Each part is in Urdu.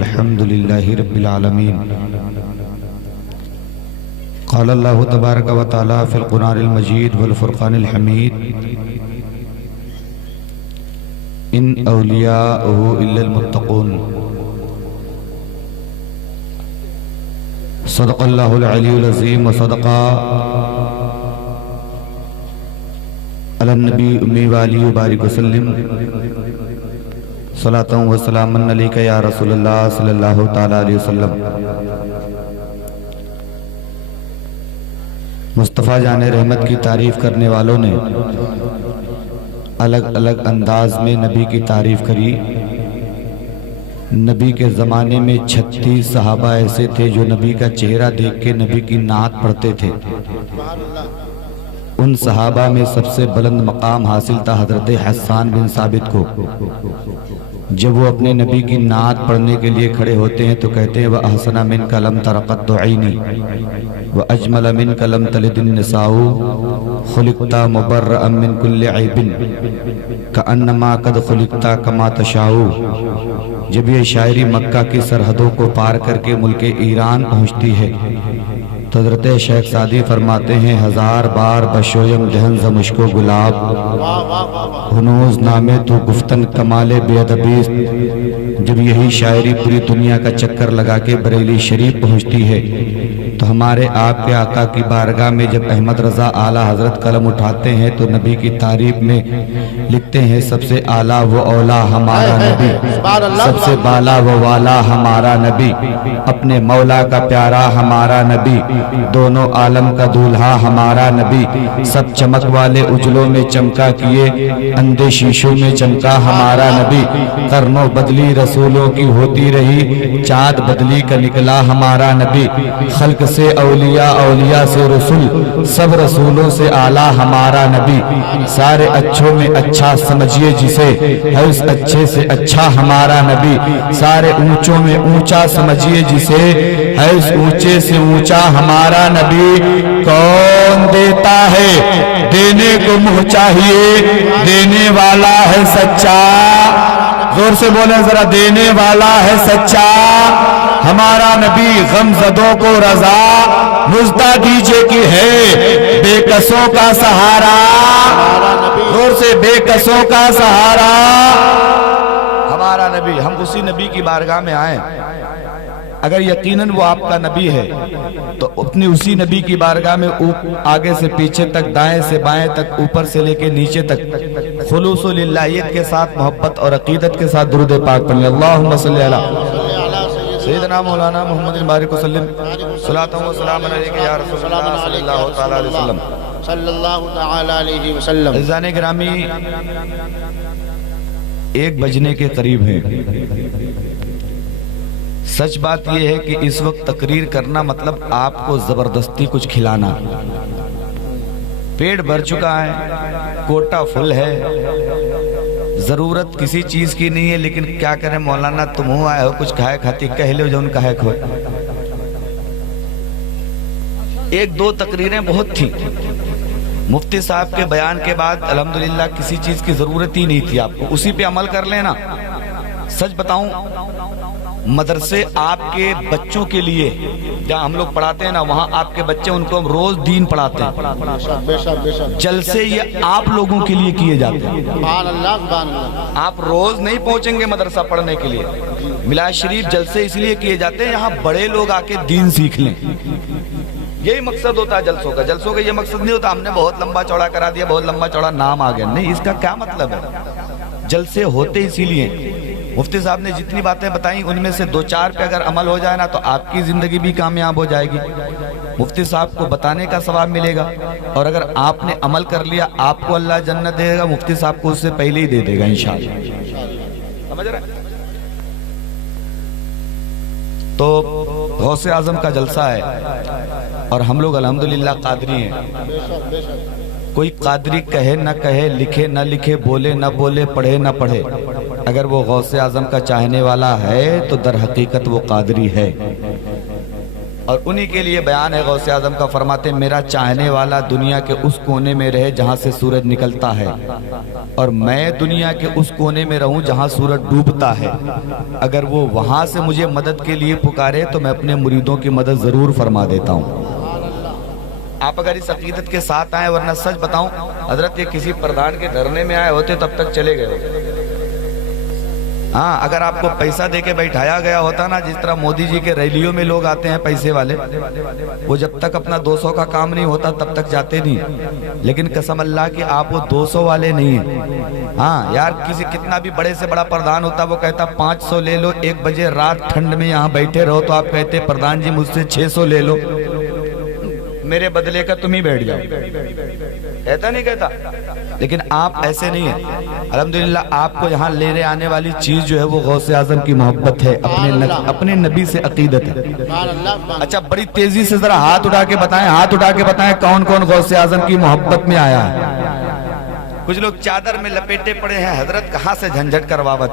الحمد للہ رب العالمین۔ قال اللہ تبارک و تعالی فی القرآن المجید والفرقان الحمید ان اولیاءہ الا المتقون۔ صدق اللہ العلی العظیم و صدق علی النبی امی والی وبارک وسلم۔ صلاۃ و سلام علیک یا رسول اللہ صلی اللہ تعالی علیہ وسلم۔ مصطفیٰ جان رحمت کی تعریف کرنے والوں نے الگ الگ انداز میں نبی کی تعریف کری۔ نبی کے زمانے میں 36 صحابہ ایسے تھے جو نبی کا چہرہ دیکھ کے نبی کی نعت پڑھتے تھے۔ ان صحابہ میں سب سے بلند مقام حاصل تھا حضرت حسان بن ثابت کو۔ جب وہ اپنے نبی کی نعت پڑھنے کے لیے کھڑے ہوتے ہیں تو کہتے ہیں وَأَحْسَنَ مِنْكَ لَمْ تَرَ قَطُّ عَيْنِي وَأَجْمَلَ مِنْكَ لَمْ تَلِدِ النِّسَاءُ خُلِقْتَ مُبَرَّأً مِنْ كُلِّ عَيْبٍ كَأَنَّمَا قَدْ خُلِقْتَ كَمَا تَشَاءُ۔ جب یہ شاعری مکہ کی سرحدوں کو پار کر کے ملک ایران پہنچتی ہے تو حضرت شیخ سعدی فرماتے ہیں ہزار بار بشویم دہن ز مشک و گلاب ہنوز نامے تو گفتن کمال بے ادبیست۔ جب یہی شاعری پوری دنیا کا چکر لگا کے بریلی شریف پہنچتی ہے تو ہمارے آپ کے آقا کی بارگاہ میں جب احمد رضا اعلیٰ حضرت قلم اٹھاتے ہیں تو نبی کی تعریف میں لکھتے ہیں سب سے اعلیٰ و اولا ہمارا نبی، سب سے بالا و والا ہمارا نبی، اپنے مولا کا پیارا ہمارا نبی، دونوں عالم کا دولہا ہمارا نبی، سب چمک والے اجلوں میں چمکا کیے اندھے شیشوں میں چمکا ہمارا نبی، قرنوں بدلی رسولوں کی ہوتی رہی چاند بدلی کا نکلا ہمارا نبی، خلق سے اولیاء اولیاء سے رسول سب رسولوں سے اعلیٰ ہمارا نبی، سارے اچھوں میں اچھا سمجھیے جسے ہے اس اچھے سے اچھا ہمارا نبی، سارے اونچوں میں اونچا سمجھیے جسے ہے اس اونچے سے اونچا ہمارا نبی۔ کون دیتا ہے دینے کو منہ چاہیے، دینے والا ہے سچا، زور سے بولیں ذرا، دینے والا ہے سچا ہمارا نبی، غم زدوں کو رضا نزدہ دیجئے کہ ہے بے کسوں کا سہارا، زور سے بے کسوں کا سہارا ہمارا نبی۔ ہم اسی نبی کی بارگاہ میں آئیں، اگر یقیناً وہ آپ کا نبی ہے تو اپنی اسی نبی کی بارگاہ میں آگے سے پیچھے تک، دائیں سے بائیں تک، اوپر سے لے کے نیچے تک خلوص و للہیت کے ساتھ، محبت اور عقیدت کے ساتھ درود پاک پڑھیں۔ اللہم صلی علی سیدنا مولانا محمد بارک وسلم، صلاۃ و سلام علیک یا رسول اللہ صلی اللہ تعالی علیہ وسلم صلی اللہ تعالی علیہ وسلم۔ عزیزان گرامی، 1 بجنے کے قریب ہے۔ سچ بات یہ ہے کہ اس وقت تقریر کرنا مطلب آپ کو زبردستی کچھ کھلانا، پیٹ بھر چکا ہے، کوٹا فل ہے، ضرورت کسی چیز کی نہیں ہے، لیکن کیا کریں مولانا تم ہو آئے ہو کچھ کھائے کھاتی کہہ لو جو ان کہے کھوئے۔ 1-2 تقریریں بہت تھیں، مفتی صاحب کے بیان کے بعد الحمدللہ کسی چیز کی ضرورت ہی نہیں تھی، آپ کو اسی پہ عمل کر لینا۔ سچ بتاؤں، مدرسے آپ کے بچوں کے لیے جہاں ہم لوگ پڑھاتے ہیں نا، وہاں آپ کے بچے ان کو ہم روز دین پڑھاتے ہیں، جلسے یہ آپ لوگوں کے لیے کیے جاتے ہیں۔ سبحان اللہ سبحان اللہ۔ آپ روز نہیں پہنچیں گے مدرسہ پڑھنے کے لیے، میلاد شریف جلسے اس لیے کیے جاتے ہیں یہاں بڑے لوگ آ کے دین سیکھ لیں، یہی مقصد ہوتا ہے جلسوں کا۔ جلسوں کا یہ مقصد نہیں ہوتا ہم نے بہت لمبا چوڑا کرا دیا، بہت لمبا چوڑا نام آ گیا، نہیں، اس کا کیا مطلب ہے؟ جلسے ہوتے اسی لیے۔ مفتی صاحب نے جتنی باتیں بتائیں ان میں سے 2-4 پہ اگر عمل ہو جائے نا تو آپ کی زندگی بھی کامیاب ہو جائے گی، مفتی صاحب کو بتانے کا ثواب ملے گا، اور اگر آپ نے عمل کر لیا آپ کو اللہ جنت دے گا، مفتی صاحب کو اس سے پہلے ہی دے دے گا انشاءاللہ۔ سمجھ رہے ہیں؟ تو غوث اعظم کا جلسہ ہے اور ہم لوگ الحمدللہ قادری ہیں۔ کوئی قادری کہے نہ کہے، لکھے نہ لکھے، بولے نہ بولے، پڑھے نہ پڑھے، اگر وہ غوث اعظم کا چاہنے والا ہے تو در حقیقت وہ قادری ہے۔ اور انہی کے لیے بیان ہے غوث اعظم کا، فرماتے میرا چاہنے والا دنیا کے اس کونے میں رہے جہاں سے سورج نکلتا ہے، اور میں دنیا کے اس کونے میں رہوں جہاں سورج ڈوبتا ہے، اگر وہ وہاں سے مجھے مدد کے لیے پکارے تو میں اپنے مریدوں کی مدد ضرور فرما دیتا ہوں۔ آپ اگر اس عقیدت کے ساتھ آئیں، ورنہ سچ بتاؤں حضرت یہ کسی پردھان کے دھرنے میں آئے ہوتے تب تک چلے گئے ہوتے۔ ہاں اگر آپ کو پیسہ دے کے بیٹھایا گیا ہوتا نا، جس طرح مودی جی کے ریلیوں میں لوگ آتے ہیں پیسے والے، وہ جب تک اپنا 200 کا کام نہیں ہوتا تب تک جاتے نہیں، لیکن قسم اللہ کہ آپ وہ 200 والے نہیں ہیں۔ ہاں یار کسی کتنا بھی بڑے سے بڑا پردھان ہوتا وہ کہتا 500 لے لو، 1 بجے رات ٹھنڈ میں یہاں بیٹھے رہو، تو آپ کہتے پردھان جی مجھ سے 600 لے لو، میرے بدلے کا تم ہی بیٹھ جاؤ، کہتا نہیں کہتا؟ لیکن آپ ایسے نہیں ہیں۔ الحمدللہ آپ کو یہاں لینے آنے والی چیز جو ہے وہ غوث اعظم کی محبت ہے، اپنے نبی سے عقیدت ہے۔ اچھا بڑی تیزی سے ذرا ہاتھ اٹھا کے بتائیں، ہاتھ اٹھا کے بتائیں کون کون غوث اعظم کی محبت میں آیا ہے؟ کچھ لوگ چادر میں لپیٹے پڑے ہیں، حضرت کہاں سے جھنجھٹ کرواوت۔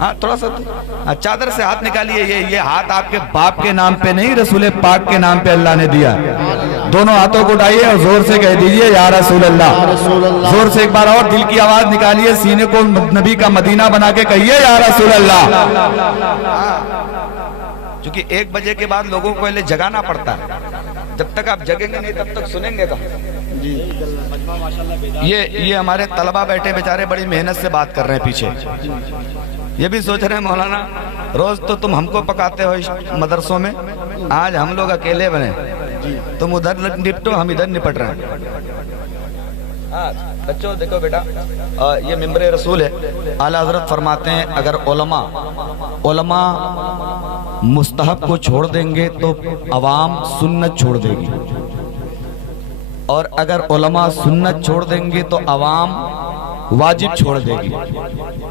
ہاں تھوڑا سا چادر سے ہاتھ نکالیے، یہ ہاتھ آپ کے باپ کے نام پہ نہیں، رسول پاک کے نام پہ اللہ نے دیا۔ دونوں ہاتھوں کو اٹھائیے اور زور سے کہہ دیجئے یا رسول اللہ، زور سے ایک بار اور دل کی آواز نکالیے، سینے کو نبی کا مدینہ بنا کے کہیے یا رسول اللہ۔ چونکہ 1 بجے کے بعد لوگوں کو پہلے جگانا پڑتا ہے، جب تک آپ جگیں گے نہیں تب تک سنیں گے کہاں۔ یہ ہمارے طلبہ بیٹھے بیچارے بڑی محنت سے بات کر رہے ہیں پیچھے، یہ بھی سوچ رہے ہیں مولانا روز تو تم ہم کو پکاتے ہو مدرسوں میں، آج ہم لوگ اکیلے بنے، تم ادھر نپٹو ہم ادھر نپٹ رہے ہیں۔ بچوں دیکھو بیٹا، یہ ممبر رسول ہے، اعلیٰ حضرت فرماتے ہیں اگر علماء مستحب کو چھوڑ دیں گے تو عوام سنت چھوڑ دے گی، اور اگر علماء سنت چھوڑ دیں گے تو عوام واجب چھوڑ دے گی،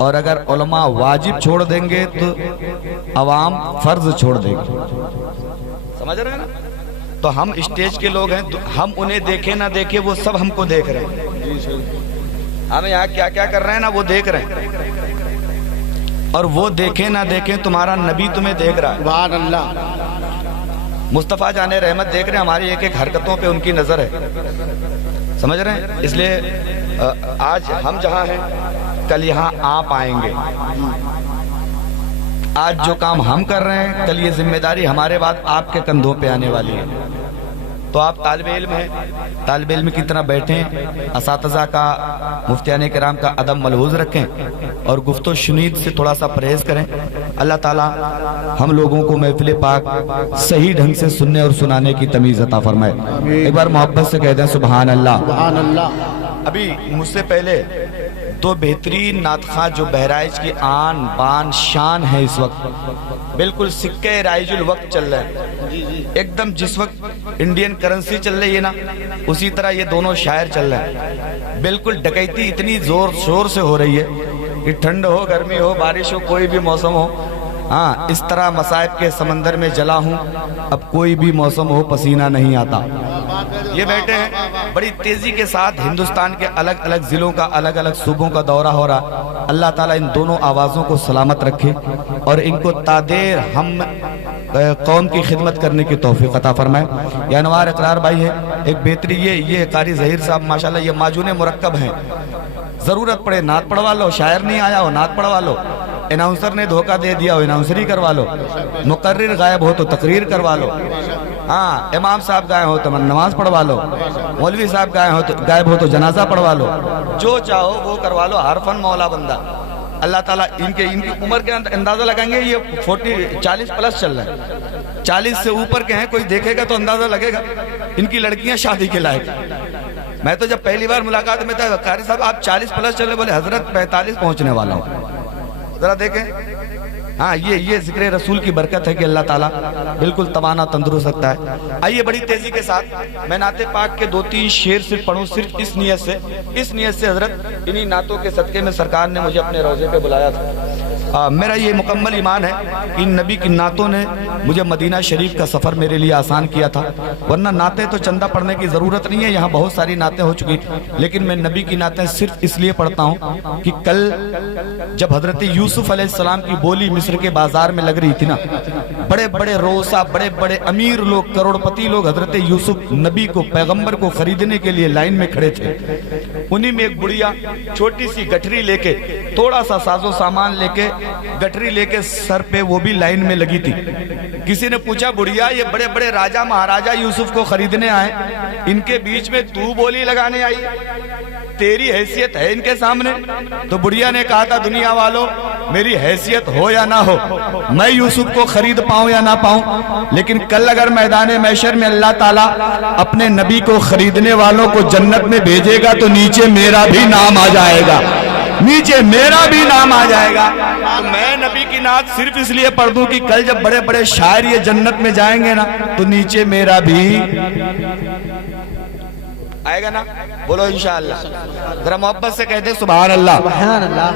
اور اگر علماء واجب چھوڑ دیں گے تو عوام فرض چھوڑ دے گی۔ سمجھ رہے ہیں نا؟ تو ہم اسٹیج کے لوگ ہیں، ہم انہیں دیکھیں نہ دیکھیں وہ سب ہم کو دیکھ رہے ہیں، ہم یہاں کیا کیا کر رہے ہیں نا وہ دیکھ رہے ہیں، اور وہ دیکھیں نہ دیکھیں تمہارا نبی تمہیں دیکھ رہا ہے۔ سبحان اللہ۔ مصطفیٰ جان رحمت دیکھ رہے ہیں، ہماری ایک ایک حرکتوں پہ ان کی نظر ہے، سمجھ رہے ہیں؟ اس لیے آج ہم جہاں ہیں کل یہاں آپ آئیں گے، آج جو کام ہم کر رہے ہیں کل یہ ذمہ داری ہمارے بعد آپ کے کندھوں پہ آنے والی ہے۔ تو آپ طالب علم ہیں، طالب علم کی طرح بیٹھیں، اساتذہ کا مفتیان کرام کا ادب ملحوظ رکھیں، اور گفت و شنید سے تھوڑا سا پرہیز کریں۔ اللہ تعالیٰ ہم لوگوں کو محفل پاک صحیح ڈھنگ سے سننے اور سنانے کی تمیز عطا فرمائے۔ ایک بار محبت سے کہہ دیں سبحان اللہ۔ سبحان اللہ۔ ابھی مجھ سے پہلے 2 بہترین نعت خواں جو بہرائچ کی آن بان شان ہے، اس وقت بالکل سکہ رائج الوقت چل رہے ہیں، ایک دم جس وقت انڈین کرنسی چل رہی ہے نا اسی طرح یہ دونوں شاعر چل رہے ہیں، بالکل ڈکیتی اتنی زور شور سے ہو رہی ہے کہ ٹھنڈ ہو گرمی ہو بارش ہو کوئی بھی موسم ہو، ہاں اس طرح مصائب کے سمندر میں جلا ہوں، اب کوئی بھی موسم ہو پسینہ نہیں آتا۔ یہ بیٹھے ہیں بڑی تیزی کے ساتھ ہندوستان کے الگ الگ ضلعوں کا الگ الگ صوبوں کا دورہ ہو رہا، اللہ تعالیٰ ان دونوں آوازوں کو سلامت رکھے اور ان کو تادیر ہم قوم کی خدمت کرنے کی توفیق عطا فرمائے۔ یہ انوار اقرار بھائی ہے، ایک بہتری یہ قاری ظہیر صاحب ماشاءاللہ یہ معجون مرکب ہیں، ضرورت پڑے نعت پڑھوا لو، شاعر نہیں آیا ہو نعت پڑھوا لو، اناؤنسر نے دھوکہ دے دیا ہو اناؤنسری کروا لو، مقرر غائب ہو تو تقریر کروا لو، ہاں امام صاحب گائے ہو تو نماز پڑھوا لو، مولوی صاحب غائب ہو تو جنازہ پڑھوا لو، جو چاہو وہ کروا لو، ہر فن مولا بندہ۔ اللہ تعالیٰ ان کی عمر کے اندازہ لگائیں گے، یہ 40 پلس چل رہے ہیں، 40 سے اوپر کے ہیں، کوئی دیکھے گا تو اندازہ لگے گا ان کی لڑکیاں شادی کے لائق۔ میں تو جب پہلی بار ملاقات میں تھا قاری صاحب آپ 40 پلس چلے، بولے حضرت 45 پہنچنے والا ہوں، ذرا دیکھیں۔ ہاں یہ ذکر رسول کی برکت ہے کہ اللہ تعالیٰ بالکل توانا تندرست رکھتا ہے۔ آئیے بڑی تیزی کے ساتھ میں نعت پاک کے 2-3 شعر صرف پڑھوں، صرف اس نیت سے حضرت انہی نعتوں کے صدقے میں سرکار نے مجھے اپنے روضے پہ بلایا تھا، میرا یہ مکمل ایمان ہے کہ ان نبی کی نعتوں نے مجھے مدینہ شریف کا سفر میرے لیے آسان کیا تھا، ورنہ نعتیں تو چندہ پڑھنے کی ضرورت نہیں ہے، یہاں بہت ساری نعتیں ہو چکی، لیکن میں نبی کی نعتیں صرف اس لیے پڑھتا ہوں کہ کل جب حضرت یوسف علیہ السلام کی بولی مصر کے بازار میں لگ رہی تھی نا، بڑے بڑے روسا، بڑے بڑے امیر لوگ، کروڑ پتی لوگ حضرت یوسف نبی کو، پیغمبر کو خریدنے کے لیے لائن میں کھڑے تھے۔ انہی میں ایک بڑیا چھوٹی سی گٹھری لے کے، تھوڑا سا ساز و سامان لے کے، گٹھری لے کے سر پہ وہ بھی لائن میں لگی تھی۔ کسی نے پوچھا بڑیا یہ بڑے بڑے راجہ مہاراجہ یوسف کو خریدنے آئے، ان کے بیچ میں تو بولی لگانے آئی، تیری حیثیت ہے ان کے سامنے؟ تو بڑیا نے کہا تھا دنیا والوں میری حیثیت ہو یا نہ ہو، میں یوسف کو خرید پاؤں یا نہ پاؤں، لیکن کل اگر میدان محشر میں اللہ تعالیٰ اپنے نبی کو خریدنے والوں کو جنت میں بھیجے گا تو نیچے میرا بھی نام آ جائے گا، نیچے میرا بھی نام آ جائے گا۔ تو میں نبی کی نعت صرف اس لیے پڑھ دوں کہ کل جب بڑے بڑے شاعر یہ جنت میں جائیں گے نا تو نیچے میرا بھی آئے گا نا، بولو انشاءاللہ، ذرا محبت سے کہتے سبحان اللہ۔ سبحان اللہ۔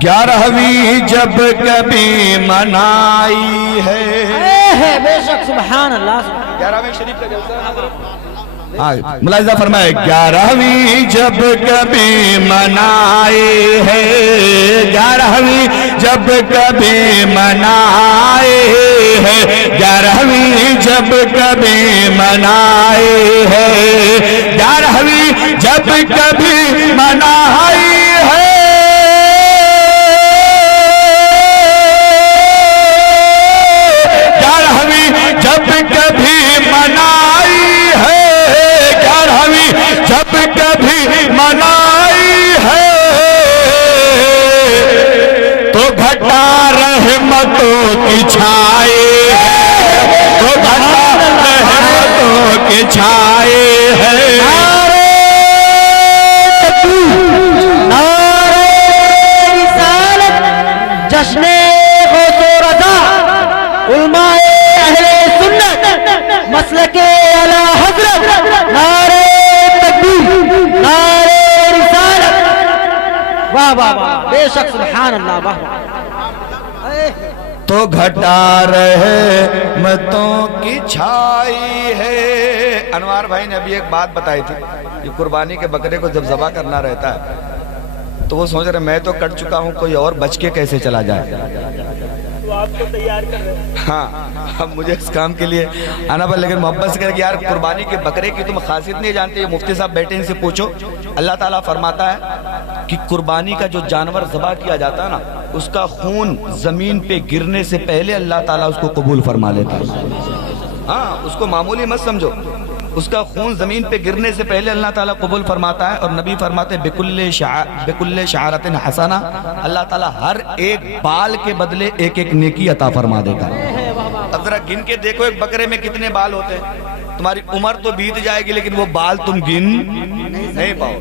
11ویں جب کبھی منائی ہے، بے شک سبحان اللہ۔ 11ویں شریف کا جلسہ ملاحظہ فرمائے، 11ویں جب کبھی منائی ہے، 11ویں جب کبھی منائی ہے، 11ویں جب کبھی منائی ہے، 11ویں جب کبھی منائی ہے، 11ویں جب کبھی منائی ہے، 11ویں جب کبھی منائی ہے، تو گھٹا رحمتوں کی چھائے ہے، تو گھٹا رحمتوں کی چھائے ہے، جشن غوث و رضا، علماء اہل سنت، مسلک اعلی حضرت، نعرہ تکبیر، نعرہ رسالت، واہ واہ واہ، بے شک سبحان اللہ، واہ تو گھٹا رحمتوں کی چھائی ہے۔ انوار بھائی نے ابھی ایک بات بتائی تھی کہ قربانی کے بکرے کو جب ذبح کرنا رہتا ہے تو وہ سوچ رہے میں تو کٹ چکا ہوں، کوئی اور بچ کے کیسے چلا جائے، تو آپ کو تیار کر رہے ہیں۔ ہاں اب مجھے اس کام کے لیے آنا پڑا، لیکن محبت سے کہہ کہ یار قربانی کے بکرے کی تم خاصیت نہیں جانتے، یہ مفتی صاحب بیٹے ان سے پوچھو، اللہ تعالیٰ فرماتا ہے کہ قربانی کا جو جانور ذبح کیا جاتا ہے نا، اس کا خون زمین پہ گرنے سے پہلے اللہ تعالیٰ اس کو قبول فرما لیتا ہے۔ ہاں اس کو معمولی مت سمجھو، اس کا خون زمین پہ گرنے سے پہلے اللہ تعالیٰ قبول فرماتا ہے، اور نبی فرماتے بکل شعرت حسنہ، اللہ تعالیٰ ہر ایک بال کے بدلے ایک ایک نیکی عطا فرما دیتا ہے۔ اب ذرا گن کے دیکھو ایک بکرے میں کتنے بال ہوتے ہیں، تمہاری عمر تو بیت جائے گی لیکن وہ بال تم گن نہیں پاؤ۔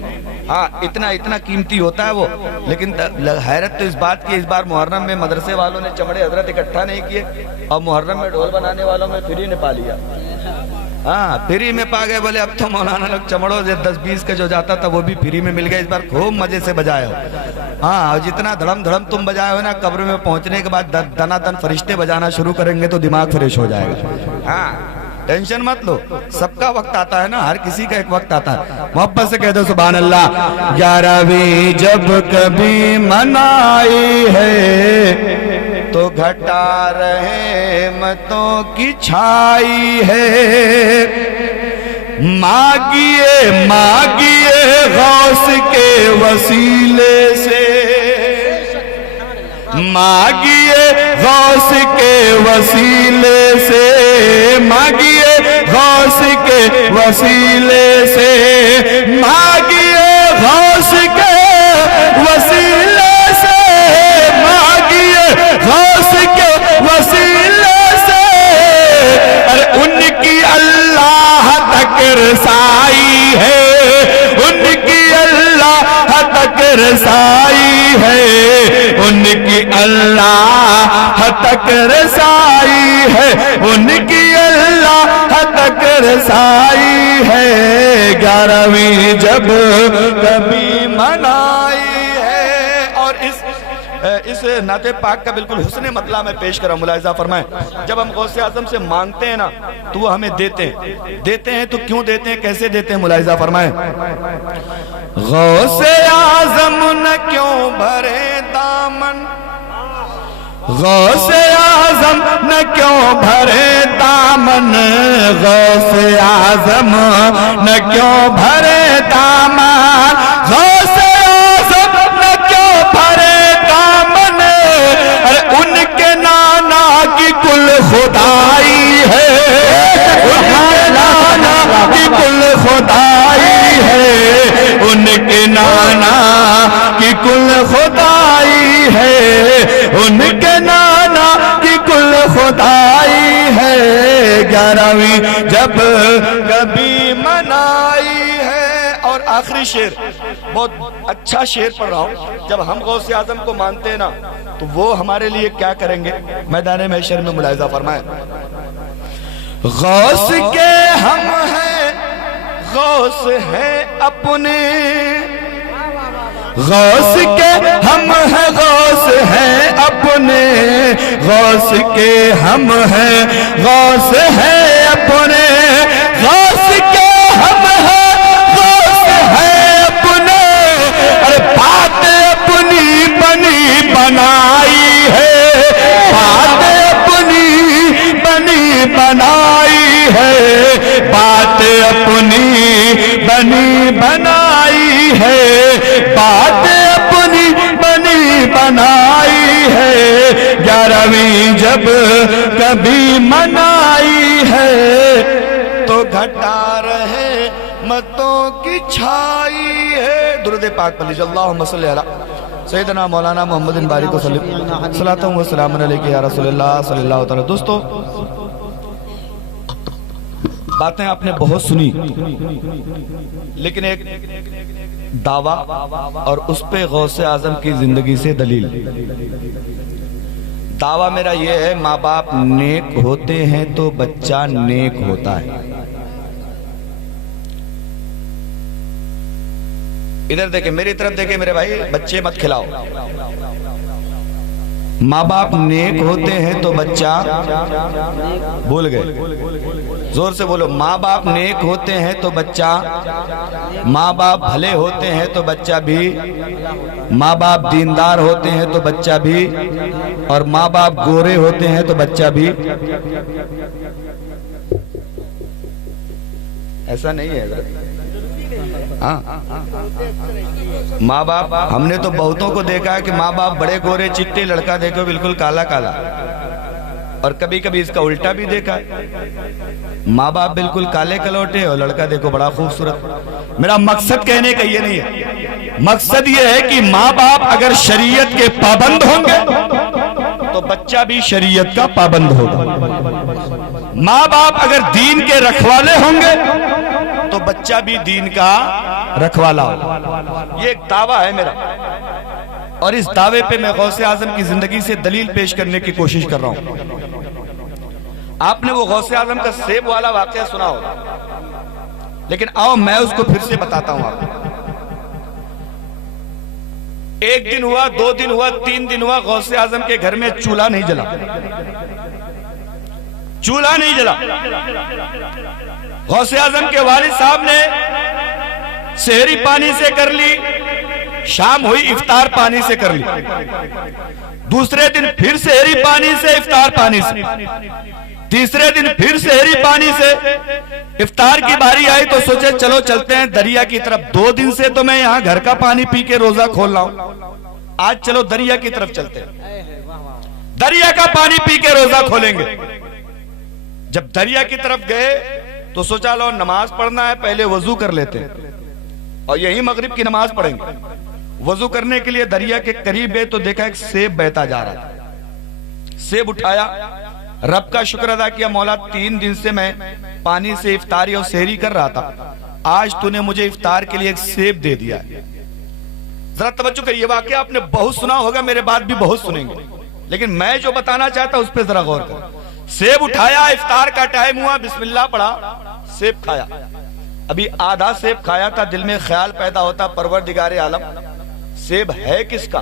ہاں اتنا قیمتی ہوتا ہے وہ، لیکن حیرت تو اس بات کی، اس بار محرم میں مدرسے والوں نے چمڑے حضرت اکٹھا نہیں کیے، اور محرم میں ڈھول بنانے والوں میں فری نے پا لیا، ہاں فری میں پا گئے، بولے اب تو مولانا لوگ چمڑوں سے 10-20 کا جو جاتا تھا وہ بھی فری میں مل گیا، اس بار خوب مزے سے بجائے ہو۔ ہاں اور جتنا دھڑم دھڑم تم بجائے ہو نا، قبر میں پہنچنے کے بعد دنا دن فرشتے بجانا شروع کریں گے تو دماغ فریش ہو جائے گا۔ ہاں ٹینشن مت لو، سب کا وقت آتا ہے نا، ہر کسی کا ایک وقت آتا ہے۔ محبت سے کہہ دو سبحان اللہ۔ 11ویں جب کبھی منائی ہے تو گھٹا رحمتوں کی چھائی ہے، مانگیے مانگیے غوث کے وسیلے سے، مانگیے غوث کے وسیلے سے، مانگیے غوث کے وسیلے سے، مانگیے غوث کے وسیلے سے، مانگیے غوث کے وسیلے سے، ارے ان کی اللہ تک رسائی ہے، ان کی اللہ تک رسائی ہے، ان کی اللہ تک رسائی ہے، ان کی اللہ تک رسائی ہے، 11ویں جب کبھی منائی ہے۔ اور اس نعت پاک کا بالکل حسن مطلع میں پیش کرا. ملاحظہ فرمائیں, جب ہم غوث اعظم سے مانگتے ہیں نا تو وہ ہمیں دیتے ہیں تو کیوں دیتے ہیں, کیسے دیتے ہیں؟ ملاحظہ فرمائیں. غوث اعظم نہ کیوں بھرے دامن, غوث اعظم نہ کیوں بھرے دامن, غوث اعظم نہ کیوں بھرے دامن, غوث اعظم نہ کیوں بھرے دامن, ارے ان کے نانا کی کل خدائی ہے, ان کے نانا کی کل خدائی ہے, ان کے نانا کی کل خدائی ہے, ان کے نانا کی کل خدائی ہے, 11ویں جب کبھی منائی ہے. اور آخری شعر, بہت اچھا شعر پڑھ رہا ہوں. جب ہم غوث اعظم کو مانتے ہیں نا تو وہ ہمارے لیے کیا کریں گے, میدان محشر میں ملاحظہ فرمائیں. غوث کے ہم ہیں, غوث ہیں اپنے, غوث کے ہم ہیں, غوث ہیں اپنے, غوث کے ہم ہیں, غوث ہیں اپنے, غوث کے ہم ہیں, غوث ہیں اپنے, ارے بات اپنی بنی بنائی ہے, بات اپنی بنی بنائی ہے, بات اپنی بنی بنائی ہے, بات اپنی بنی بنائی ہے, 11ویں جب کبھی منائی ہے تو گھٹا رہے متوں کی چھائی ہے. درود پاک پڑھ لیجیے. اللہم صلی علی سیدنا مولانا محمد بارک وسلم, صلاۃ و سلام علیک یا رسول اللہ صلی اللہ تعالی. دوستو, باتیں آپ نے بہت سنی, لیکن ایک دعویٰ اور اس پہ غوث اعظم کی زندگی سے دلیل. دعویٰ میرا یہ ہے, ماں باپ نیک ہوتے ہیں تو بچہ نیک ہوتا ہے. ادھر دیکھیں, میری طرف دیکھیں میرے بھائی, بچے مت کھلاؤ. ماں باپ نیک ہوتے ہیں تو بچہ, بھول گئے, زور سے بولو, ماں باپ نیک ہوتے ہیں تو بچہ, ماں باپ بھلے ہوتے ہیں تو بچہ بھی, ماں باپ دیندار ہوتے ہیں تو بچہ بھی, اور ماں باپ گورے ہوتے ہیں تو بچہ بھی. ایسا نہیں ہے. ہاں, ماں باپ, ہم نے تو بہتوں کو دیکھا ہے کہ ماں باپ بڑے گورے چٹے, لڑکا دیکھو بالکل کالا کالا, اور کبھی کبھی اس کا الٹا بھی دیکھا, ماں باپ بالکل کالے کلوٹے اور لڑکا دیکھو بڑا خوبصورت. میرا مقصد کہنے کا یہ نہیں ہے, مقصد یہ ہے کہ ماں باپ اگر شریعت کے پابند ہوں گے تو بچہ بھی شریعت کا پابند ہوگا. ماں باپ اگر دین کے رکھوالے ہوں گے تو بچہ بھی دین کا رکھوالا ہوگا. یہ ایک دعویٰ ہے میرا, اور اس دعوے پہ میں غوث اعظم کی زندگی سے دلیل پیش کرنے کی کوشش کر رہا ہوں. آپ نے وہ غوث اعظم کا سیب والا واقعہ سنا ہوگا, لیکن آؤ میں اس کو پھر سے بتاتا ہوں آپ کو. ایک دن ہوا, 2 دن ہوا, 3 دن ہوا, غوث اعظم کے گھر میں چولہا نہیں جلا, چولہا نہیں جلا. غوث اعظم کے والد صاحب نے سحری پانی سے کر لی, شام ہوئی افطار پانی سے کر لی, دوسرے دن پھر سحری پانی سے, افطار پانی سے, تیسرے دن پھر سحری پانی سے. افطار کی باری آئی تو سوچے چلو چلتے ہیں دریا کی طرف. 2 دن سے تو میں یہاں گھر کا پانی پی کے روزہ کھول رہا ہوں, آج چلو دریا کی طرف چلتے ہیں, دریا کا پانی پی کے روزہ کھولیں گے. جب دریا کی طرف گئے تو سوچا لو نماز پڑھنا ہے, پہلے وضو کر لیتے ہیں اور یہی مغرب کی نماز پڑھیں گے. وضو کرنے کے لیے دریا کے قریب گئے تو دیکھا ایک سیب بہتا جا رہا تھا. سیب اٹھایا, رب کا شکر ادا کیا, مولا 3 دن سے میں پانی سے افطاری اور سحری کر رہا تھا, آج تو نے مجھے افطار کے لیے ایک سیب دے دیا ہے. ذرا توجہ کریے, یہ واقعہ آپ نے بہت سنا ہوگا, میرے بعد بھی بہت سنیں گے, لیکن میں جو بتانا چاہتا ہوں اس پہ ذرا غور کریں. سیب اٹھایا, افطار کا ٹائم ہوا, بسم اللہ پڑھا, سیب کھایا. ابھی آدھا سیب کھایا تھا, دل میں خیال پیدا ہوتا پروردگار عالم سیب ہے کس کا,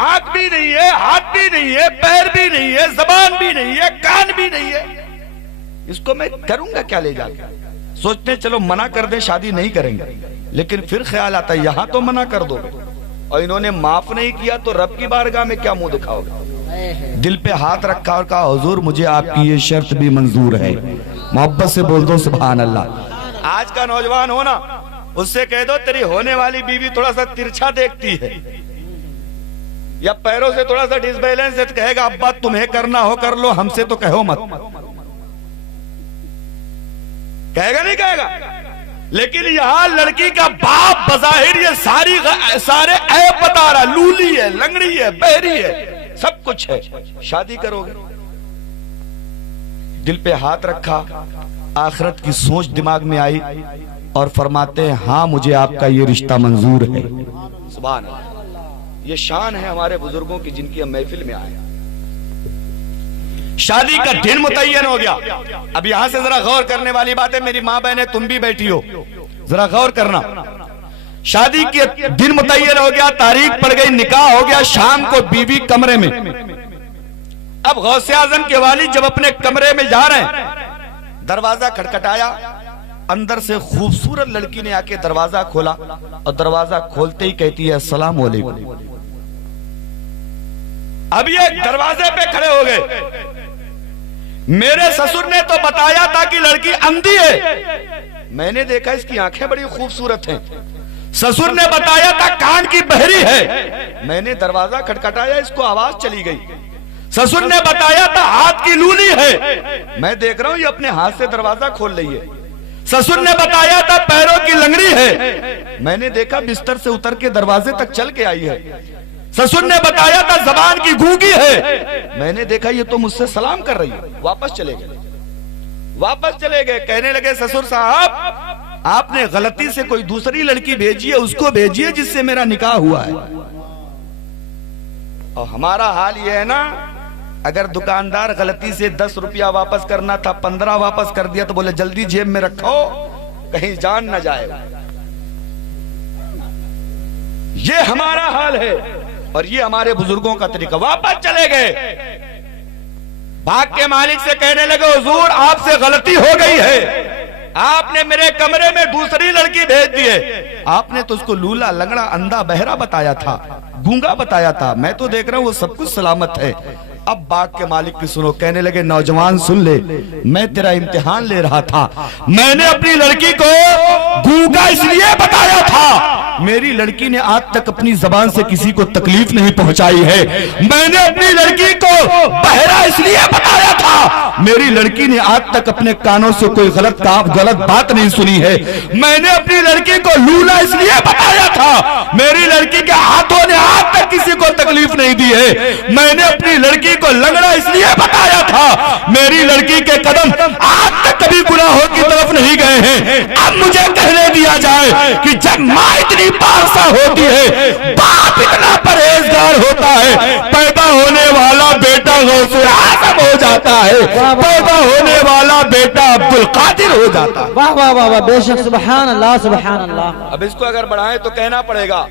آنکھ بھی نہیں ہے، ہاتھ بھی نہیں ہے، پیر بھی نہیں ہے، زبان بھی نہیں ہے، کان بھی نہیں ہے، اس کو میں کروں گا کیا لے جا کے؟ سوچتے چلو منع کر دیں، شادی نہیں کریں گے، لیکن پھر خیال آتا ہے یہاں تو منع کر دو، اور انہوں نے معاف نہیں کیا تو رب کی بارگاہ میں کیا منہ دکھاؤ گے؟ دل پہ ہاتھ رکھا اور کہا حضور مجھے آپ کی یہ شرط بھی منظور ہے. محبت سے بول دو سبحان اللہ. آج کا نوجوان ہونا، اس سے کہہ دو تیری ہونے والی بیوی تھوڑا سا ترچھا دیکھتی ہے یا پیروں سے تھوڑا سا ڈس بیلنس ہے، تو کہے گا ابا تمہیں کرنا ہو کر لو، ہم سے تو کہو مت. کہے گا نہیں کہے گا؟ لیکن یہاں لڑکی کا باپ بظاہر یہ سارے عیب بتا رہا، لولی ہے، لنگڑی ہے، بہری ہے، سب کچھ ہے. شادی کرو گے؟ دل پہ ہاتھ رکھا، آخرت کی سوچ دماغ میں آئی اور فرماتے ہیں ہاں مجھے آپ کا یہ رشتہ منظور ہے. سبحان اللہ. یہ شان ہے ہمارے بزرگوں کی جن کی ہم محفل میں آئے. شادی کا دن متعین ہو گیا. اب یہاں سے ذرا غور کرنے والی بات ہے، میری ماں بہنیں تم بھی بیٹھی ہو، ذرا غور کرنا. شادی کے دن متعین ہو گیا، تاریخ پڑ گئی، نکاح ہو گیا. شام کو بیوی کمرے میں. اب غوث اعظم کے والد جب اپنے کمرے میں جا رہے ہیں، دروازہ کھٹکھٹایا، اندر سے خوبصورت لڑکی نے آ کے دروازہ کھولا اور دروازہ کھولتے ہی کہتی ہے السلام علیکم. اب یہ دروازے پہ کھڑے ہو گئے. میرے سسر نے تو بتایا تھا کہ لڑکی اندھی ہے، میں نے دیکھا اس کی آنکھیں بڑی خوبصورت ہیں. سسر نے بتایا تھا کان کی بہری ہے، میں نے دروازہ کھٹکھٹایا، اس کو آواز چلی گئی. سسر نے بتایا تھا ہاتھ کی لولی ہے، میں دیکھ رہا ہوں یہ اپنے ہاتھ سے دروازہ کھول رہی ہے. سسر نے بتایا تھا پیروں کی لنگڑی ہے، میں نے دیکھا بستر سے اتر کے دروازے تک چل کے آئی ہے. سسر نے بتایا تھا زبان کی گونگی ہے، میں نے دیکھا یہ تو مجھ سے سلام کر رہی ہے. واپس چلے گئے. کہنے لگے سسر صاحب آپ نے غلطی سے کوئی دوسری لڑکی بھیجی ہے، اس کو بھیجیے جس سے میرا نکاح ہوا ہے. اور ہمارا حال یہ ہے نا، اگر دکاندار غلطی سے 10 روپیہ واپس کرنا تھا 15 واپس کر دیا تو بولے جلدی جیب میں رکھو کہیں جان نہ جائے. یہ ہمارا حال ہے اور یہ ہمارے بزرگوں کا طریقہ. واپس چلے گئے. بھاگ کے مالک سے کہنے لگے حضور آپ سے غلطی ہو گئی ہے، آپ نے میرے کمرے میں دوسری لڑکی بھیج دی ہے. آپ نے تو اس کو لولا، لنگڑا، اندھا، بہرا بتایا تھا، گونگا بتایا تھا، میں تو دیکھ رہا ہوں وہ سب کچھ سلامت ہے. اب باغ کے مالک کی سنو. کہنے لگے نوجوان سن لے، میں تیرا امتحان لے رہا تھا. میں نے اپنی لڑکی کو گونگا اس لیے بتایا تھا، میری لڑکی نے آج تک اپنی زبان سے کسی کو تکلیف نہیں پہنچائی ہے. میں نے اپنی لڑکی کو بہرا اس لیے بتایا تھا، میری لڑکی نے آج تک اپنے کانوں سے کوئی غلط بات نہیں سنی ہے. میں نے اپنی لڑکی کو لولا اس لیے بتایا تھا، میری لڑکی کے ہاتھوں نے آج تک کسی کو تکلیف نہیں دی ہے. میں نے اپنی لڑکی کو لنگڑا اس لیے بتایا تھا، میری لڑکی کے قدم آج تک کبھی گناہوں کی طرف نہیں گئے ہیں. اب مجھے کہنے دیا جائے کہ جب ماں اتنی پارسا ہوتی ہے، باپ اتنا پرہیزگار ہوتا ہے، پیدا ہونے والا بیٹا غوث اعظم ہو جاتا ہے، پیدا ہونے والا بیٹا عبد القادر ہو جاتا ہے. واہ واہ واہ واہ، بے شک سبحان اللہ سبحان اللہ. اب اس کو اگر بڑھائیں تو کہنا پڑے گا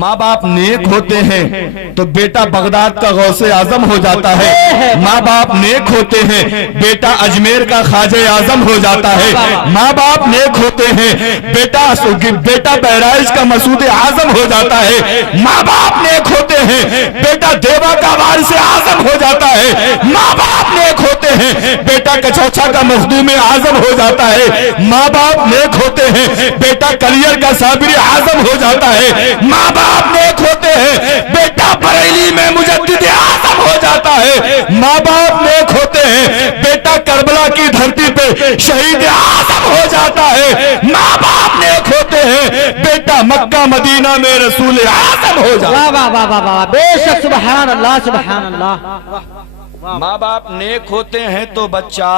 ماں باپ نیک ہوتے ہیں تو بیٹا بغداد کا غوث اعظم ہو جاتا ہے. ماں باپ نیک ہوتے ہیں بیٹا اجمیر کا خواجہ اعظم ہو جاتا ہے. ماں باپ نیک ہوتے ہیں بیٹا بہرائچ کا مسعود اعظم ہو جاتا ہے. ماں باپ نیک ہوتے ہیں بیٹا دیوا کا وارث اعظم ہو جاتا ہے. ماں باپ نیک ہوتے ہیں بیٹا کچوچا کا مخدوم اعظم ہو جاتا ہے. ماں باپ نیک ہوتے ہیں بیٹا کلیئر کا صابری اعظم ہو جاتا ہے. ماں باپ نیک ہوتے ہیں بیٹا بریلی میں مجدد اعظم ہو جاتا ہے. ماں باپ نیک ہوتے ہیں بیٹا کربلا کی دھرتی پہ شہید اعظم ہو جاتا ہے. ماں باپ نیک ہوتے ہیں بیٹا مکہ مدینہ میں رسول اعظم ہو جاتا ہے. واہ واہ واہ واہ، بے شک سبحان اللہ سبحان اللہ. ماں باپ نیک ہوتے ہیں تو بچہ،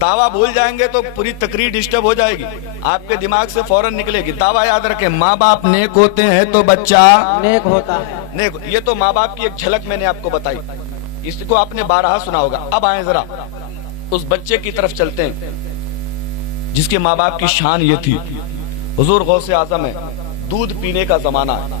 دعویٰ بھول جائیں گے تو پوری تقریر ڈسٹرب ہو جائے گی، آپ کے دماغ سے فوراً نکلے گی. دعویٰ یاد رکھیں، ماں باپ نیک ہوتے ہیں تو بچہ نیک ہوتا ہے. نیک. یہ تو ماں باپ کی ایک جھلک میں نے آپ کو بتائی، اس کو آپ نے 12 سنا ہوگا. اب آئیں ذرا اس بچے کی طرف چلتے ہیں جس کے ماں باپ کی شان یہ تھی. حضور غوث اعظم ہے، دودھ پینے کا زمانہ ہے،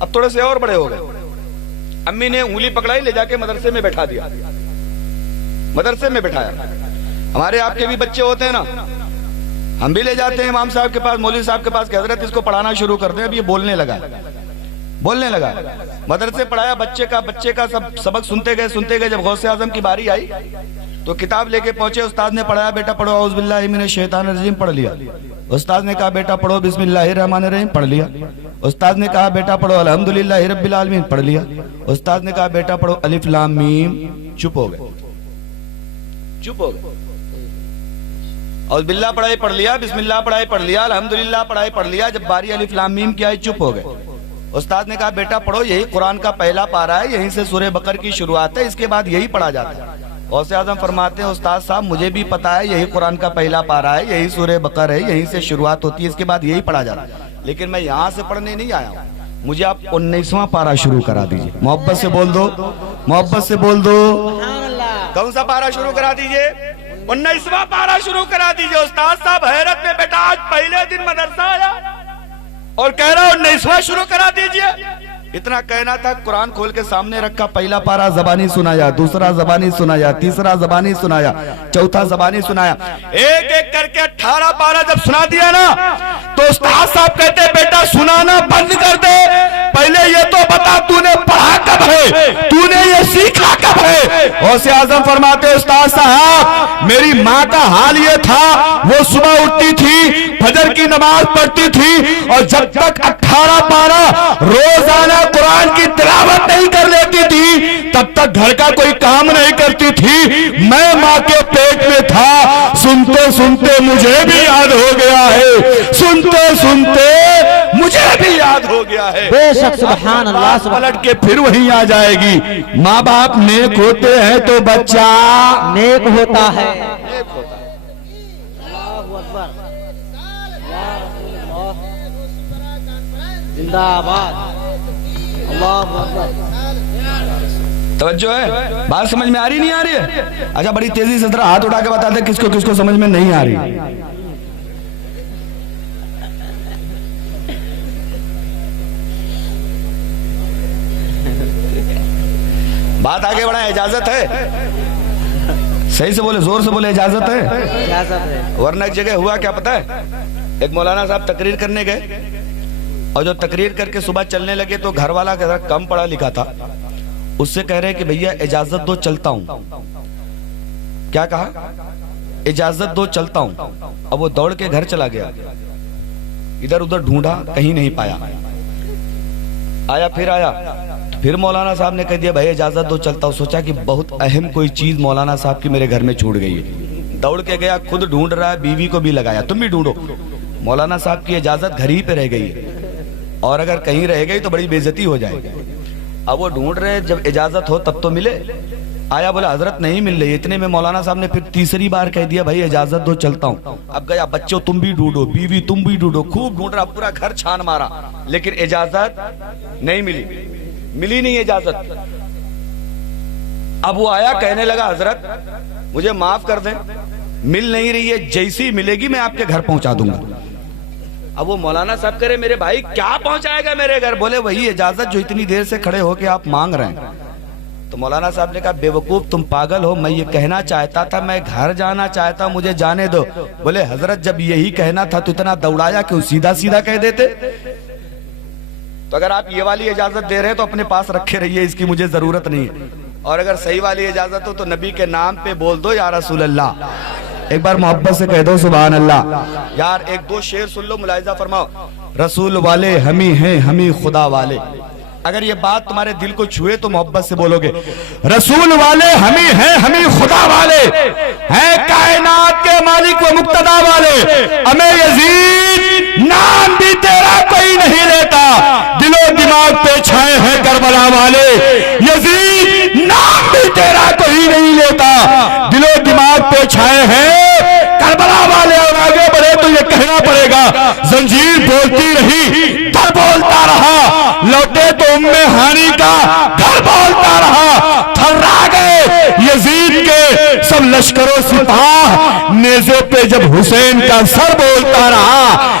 اب تھوڑے سے اور بڑے ہو گئے۔ امی نے انگلی پکڑائی، لے جا کے مدرسے میں بٹھا دیا، مدرسے میں بٹھایا۔ ہمارے آپ کے بھی بچے ہوتے ہیں نا، ہم بھی لے جاتے ہیں امام صاحب کے پاس، مولوی صاحب کے پاس کہ حضرت اس کو پڑھانا شروع کر دیں، اب یہ بولنے لگا۔ مدرسے پڑھایا، بچے کا سب سبق سنتے گئے۔ جب غوث اعظم کی باری آئی تو کتاب لے کے پہنچے، استاد نے پڑھایا، بیٹا پڑھو اعوذ باللہ من الشیطان الرجیم، پڑھ لیا۔ استاد نے کہا بیٹا پڑھو بسم اللہ الرحمن الرحیم، پڑھ لیا۔ استاد نے کہا بیٹا پڑھو الحمدللہ رب العالمین، پڑھ لیا۔ استاد نے کہا بیٹا پڑھو الف لام میم، چپ ہو گئے۔ اعوذ باللہ پڑھائی پڑھ لیا، بسم اللہ پڑھائی پڑھ لیا، الحمدللہ پڑھائی پڑھ لیا، جب باری الف لام میم کی آئی چپ ہو گئے۔ استاد نے کہا بیٹا پڑھو، یہی قرآن کا پہلا پارہ ہے، یہیں سے سورہ بقرہ کی شروعات ہے، اس کے بعد یہی پڑھا جاتا ہے۔ غوث اعظم فرماتے ہیں استاد صاحب مجھے بھی پتا ہے یہی قرآن کا پہلا پارہ ہے، یہی سورہ بقرہ ہے، یہیں سے شروعات ہوتی ہے، اس کے بعد یہی پڑھا جاتا ہے، لیکن میں یہاں سے پڑھنے نہیں آیا ہوں، مجھے آپ 19واں پارہ شروع کرا دیجئے۔ محبت سے بول دو، محبت سے بول دو، کون سا پارہ شروع کرا دیجئے؟ 19واں پارہ شروع کرا دیجئے۔ استاد صاحب حیرت میں، بیٹا آج پہلے دن مدرسہ آیا اور کہہ رہا 19واں شروع کرا دیجئے۔ اتنا کہنا تھا، قرآن کھول کے سامنے رکھا، پہلا پارہ زبانی سنایا، دوسرا زبانی سنایا، تیسرا زبانی سنایا، چوتھا زبانی سنایا، ایک ایک کر کے 18 پارہ جب سنا دیا نا تو استاد صاحب کہتے بیٹا سنانا بند کر دے، پہلے یہ تو بتا تو نے پڑھا کب ہے، تو نے یہ سیکھا کب ہے۔ غوث اعظم فرماتے استاد صاحب میری ماں کا حال یہ تھا، وہ صبح اٹھتی تھی، فجر کی نماز پڑھتی تھی، اور جب تک 18 پارہ روزانہ قرآن کی تلاوت نہیں کر لیتی تھی تب تک گھر کا کوئی کام نہیں کرتی تھی۔ میں ماں کے پیٹ میں تھا، سنتے سنتے مجھے بھی یاد ہو گیا ہے، سنتے سنتے مجھے بھی یاد ہو گیا ہے۔ بے شک سبحان اللہ، پلٹ کے پھر وہی آ جائے گی، ماں باپ نیک ہوتے ہیں تو بچہ نیک ہوتا ہے۔ زندہ آباد، اللہ اکبر۔ توجہ ہے، بات سمجھ میں آ رہی نہیں آ رہی ہے؟ اچھا بڑی تیزی سے ذرا ہاتھ اٹھا کے بتا دیں کس کو سمجھ میں نہیں آ رہی۔ بات آگے بڑھائیں، اجازت ہے؟ صحیح سے بولے، زور سے بولے، اجازت ہے؟ اجازت ہے۔ ورنہ ایک جگہ ہوا کیا پتا ہے، ایک مولانا صاحب تقریر کرنے گئے، اور جو تقریر کر کے صبح چلنے لگے تو گھر والا کم پڑھا لکھا تھا، اس سے کہہ رہے کہ بھیا اجازت دو چلتا ہوں۔ کیا کہا؟ اجازت دو چلتا ہوں۔ اب وہ دوڑ کے گھر چلا گیا، ادھر ادھر ڈھونڈا، کہیں نہیں پایا، پھر مولانا صاحب نے کہہ دیا بھائی اجازت دو چلتا ہوں۔ سوچا کہ بہت اہم کوئی چیز مولانا صاحب کی میرے گھر میں چھوٹ گئی ہے، دوڑ کے گیا، خود ڈھونڈ رہا ہے، بیوی کو بھی لگایا تم بھی ڈھونڈو۔ مولانا صاحب کی اجازت گھر ہی پہ رہ گئی ہے، اور اگر کہیں رہ گئی تو بڑی بے عزتی ہو جائے گی۔ اب وہ ڈھونڈ رہے، جب اجازت ہو تب تو ملے۔ آیا، بولا حضرت نہیں مل رہی۔ اتنے میں مولانا صاحب نے پھر تیسری بار کہہ دیا بھائی اجازت دو چلتا ہوں۔ اب گیا، بچوں تم بھی ڈھونڈو، بیوی تم بھی ڈھونڈو، خوب ڈھونڈ رہا، پورا گھر چھان مارا، لیکن اجازت نہیں ملی نہیں اجازت۔ اب وہ آیا، کہنے لگا حضرت مجھے معاف کر دیں، مل نہیں رہی ہے، جیسی ملے گی میں آپ کے گھر پہنچا دوں گا۔ اب وہ مولانا صاحب کرے میرے بھائی کیا پہنچائے گا میرے گھر؟ بولے وہی اجازت جو اتنی دیر سے کھڑے ہو کے آپ مانگ رہے ہیں۔ تو مولانا صاحب نے کہا بے وقوف تم پاگل ہو، میں یہ کہنا چاہتا تھا، میں گھر جانا چاہتا ہوں، مجھے جانے دو۔ بولے حضرت جب یہی کہنا تھا تو اتنا دوڑایا کیوں، سیدھا سیدھا کہہ دیتے۔ تو اگر آپ یہ والی اجازت دے رہے ہیں تو اپنے پاس رکھے رہیے، اس کی مجھے ضرورت نہیں ہے، اور اگر صحیح والی اجازت ہو تو نبی کے نام پہ بول دو یا رسول اللہ۔ ایک بار محبت سے کہہ دو سبحان اللہ۔ یار ایک دو شعر سن لو، ملاحظہ فرماؤ۔ رسول والے ہمیں ہیں، ہمیں خدا والے۔ اگر یہ بات تمہارے دل کو چھوئے تو محبت سے بولو گے، رسول والے ہمیں ہیں، ہمیں خدا والے ہیں، کائنات کے مالک و مقتدا والے، ہمیں یزید نام بھی تیرا کوئی نہیں لیتا، دل و دماغ پہ چھائے ہیں کربلا والے، یزید نام بھی تیرا کوئی نہیں لیتا، دل و دماغ پہ چھائے ہیں کربلا والے۔ اور آگے بڑھے تو یہ کہنا پڑے گا، زنجیر بولتی رہی، در بولتا رہا، لوٹے تو ہانی کا گھر بولتا رہا، تھرا گئے یزید کے سب لشکر و سپاہ، نیزے پہ جب حسین کا سر بولتا رہا،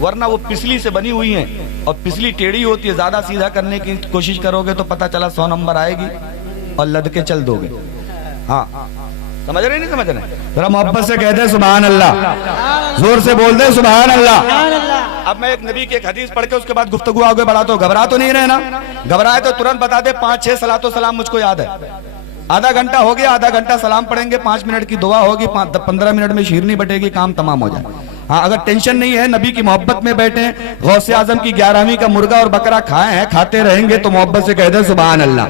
ورنہ وہ پسلی سے بنی ہوئی ہیں اور پسلی ٹیڑھی ہوتی ہے. زیادہ سیدھا کرنے کی کوشش کرو گے تو پتہ چلا 100 نمبر آئے گی اور لد کے چل دو گے. ہاں سمجھ رہے نہیں سمجھ رہے؟ ذرا محبت سے کہتے ہیں سبحان اللہ, زور سے بول دیں سبحان اللہ. اب میں ایک نبی کی ایک حدیث پڑھ کے اس کے بعد گفتگو آگے بڑھا. تو گھبرا تو نہیں رہنا, گھبرائے تو ترنت بتا دے. 5-6 صلاۃ و سلام مجھ کو یاد ہے. آدھا گھنٹہ ہو گیا, آدھا گھنٹہ سلام پڑھیں گے, 5 منٹ کی دعا ہوگی, 15 منٹ میں شیرنی بٹے گی, کام تمام ہو جائے. ہاں اگر ٹینشن نہیں ہے, نبی کی محبت میں بیٹھے ہیں, غوث اعظم کی 11ویں کا مرغا اور بکرا کھائے ہیں, کھاتے رہیں گے, تو محبت سے کہہ دیں سبحان اللہ.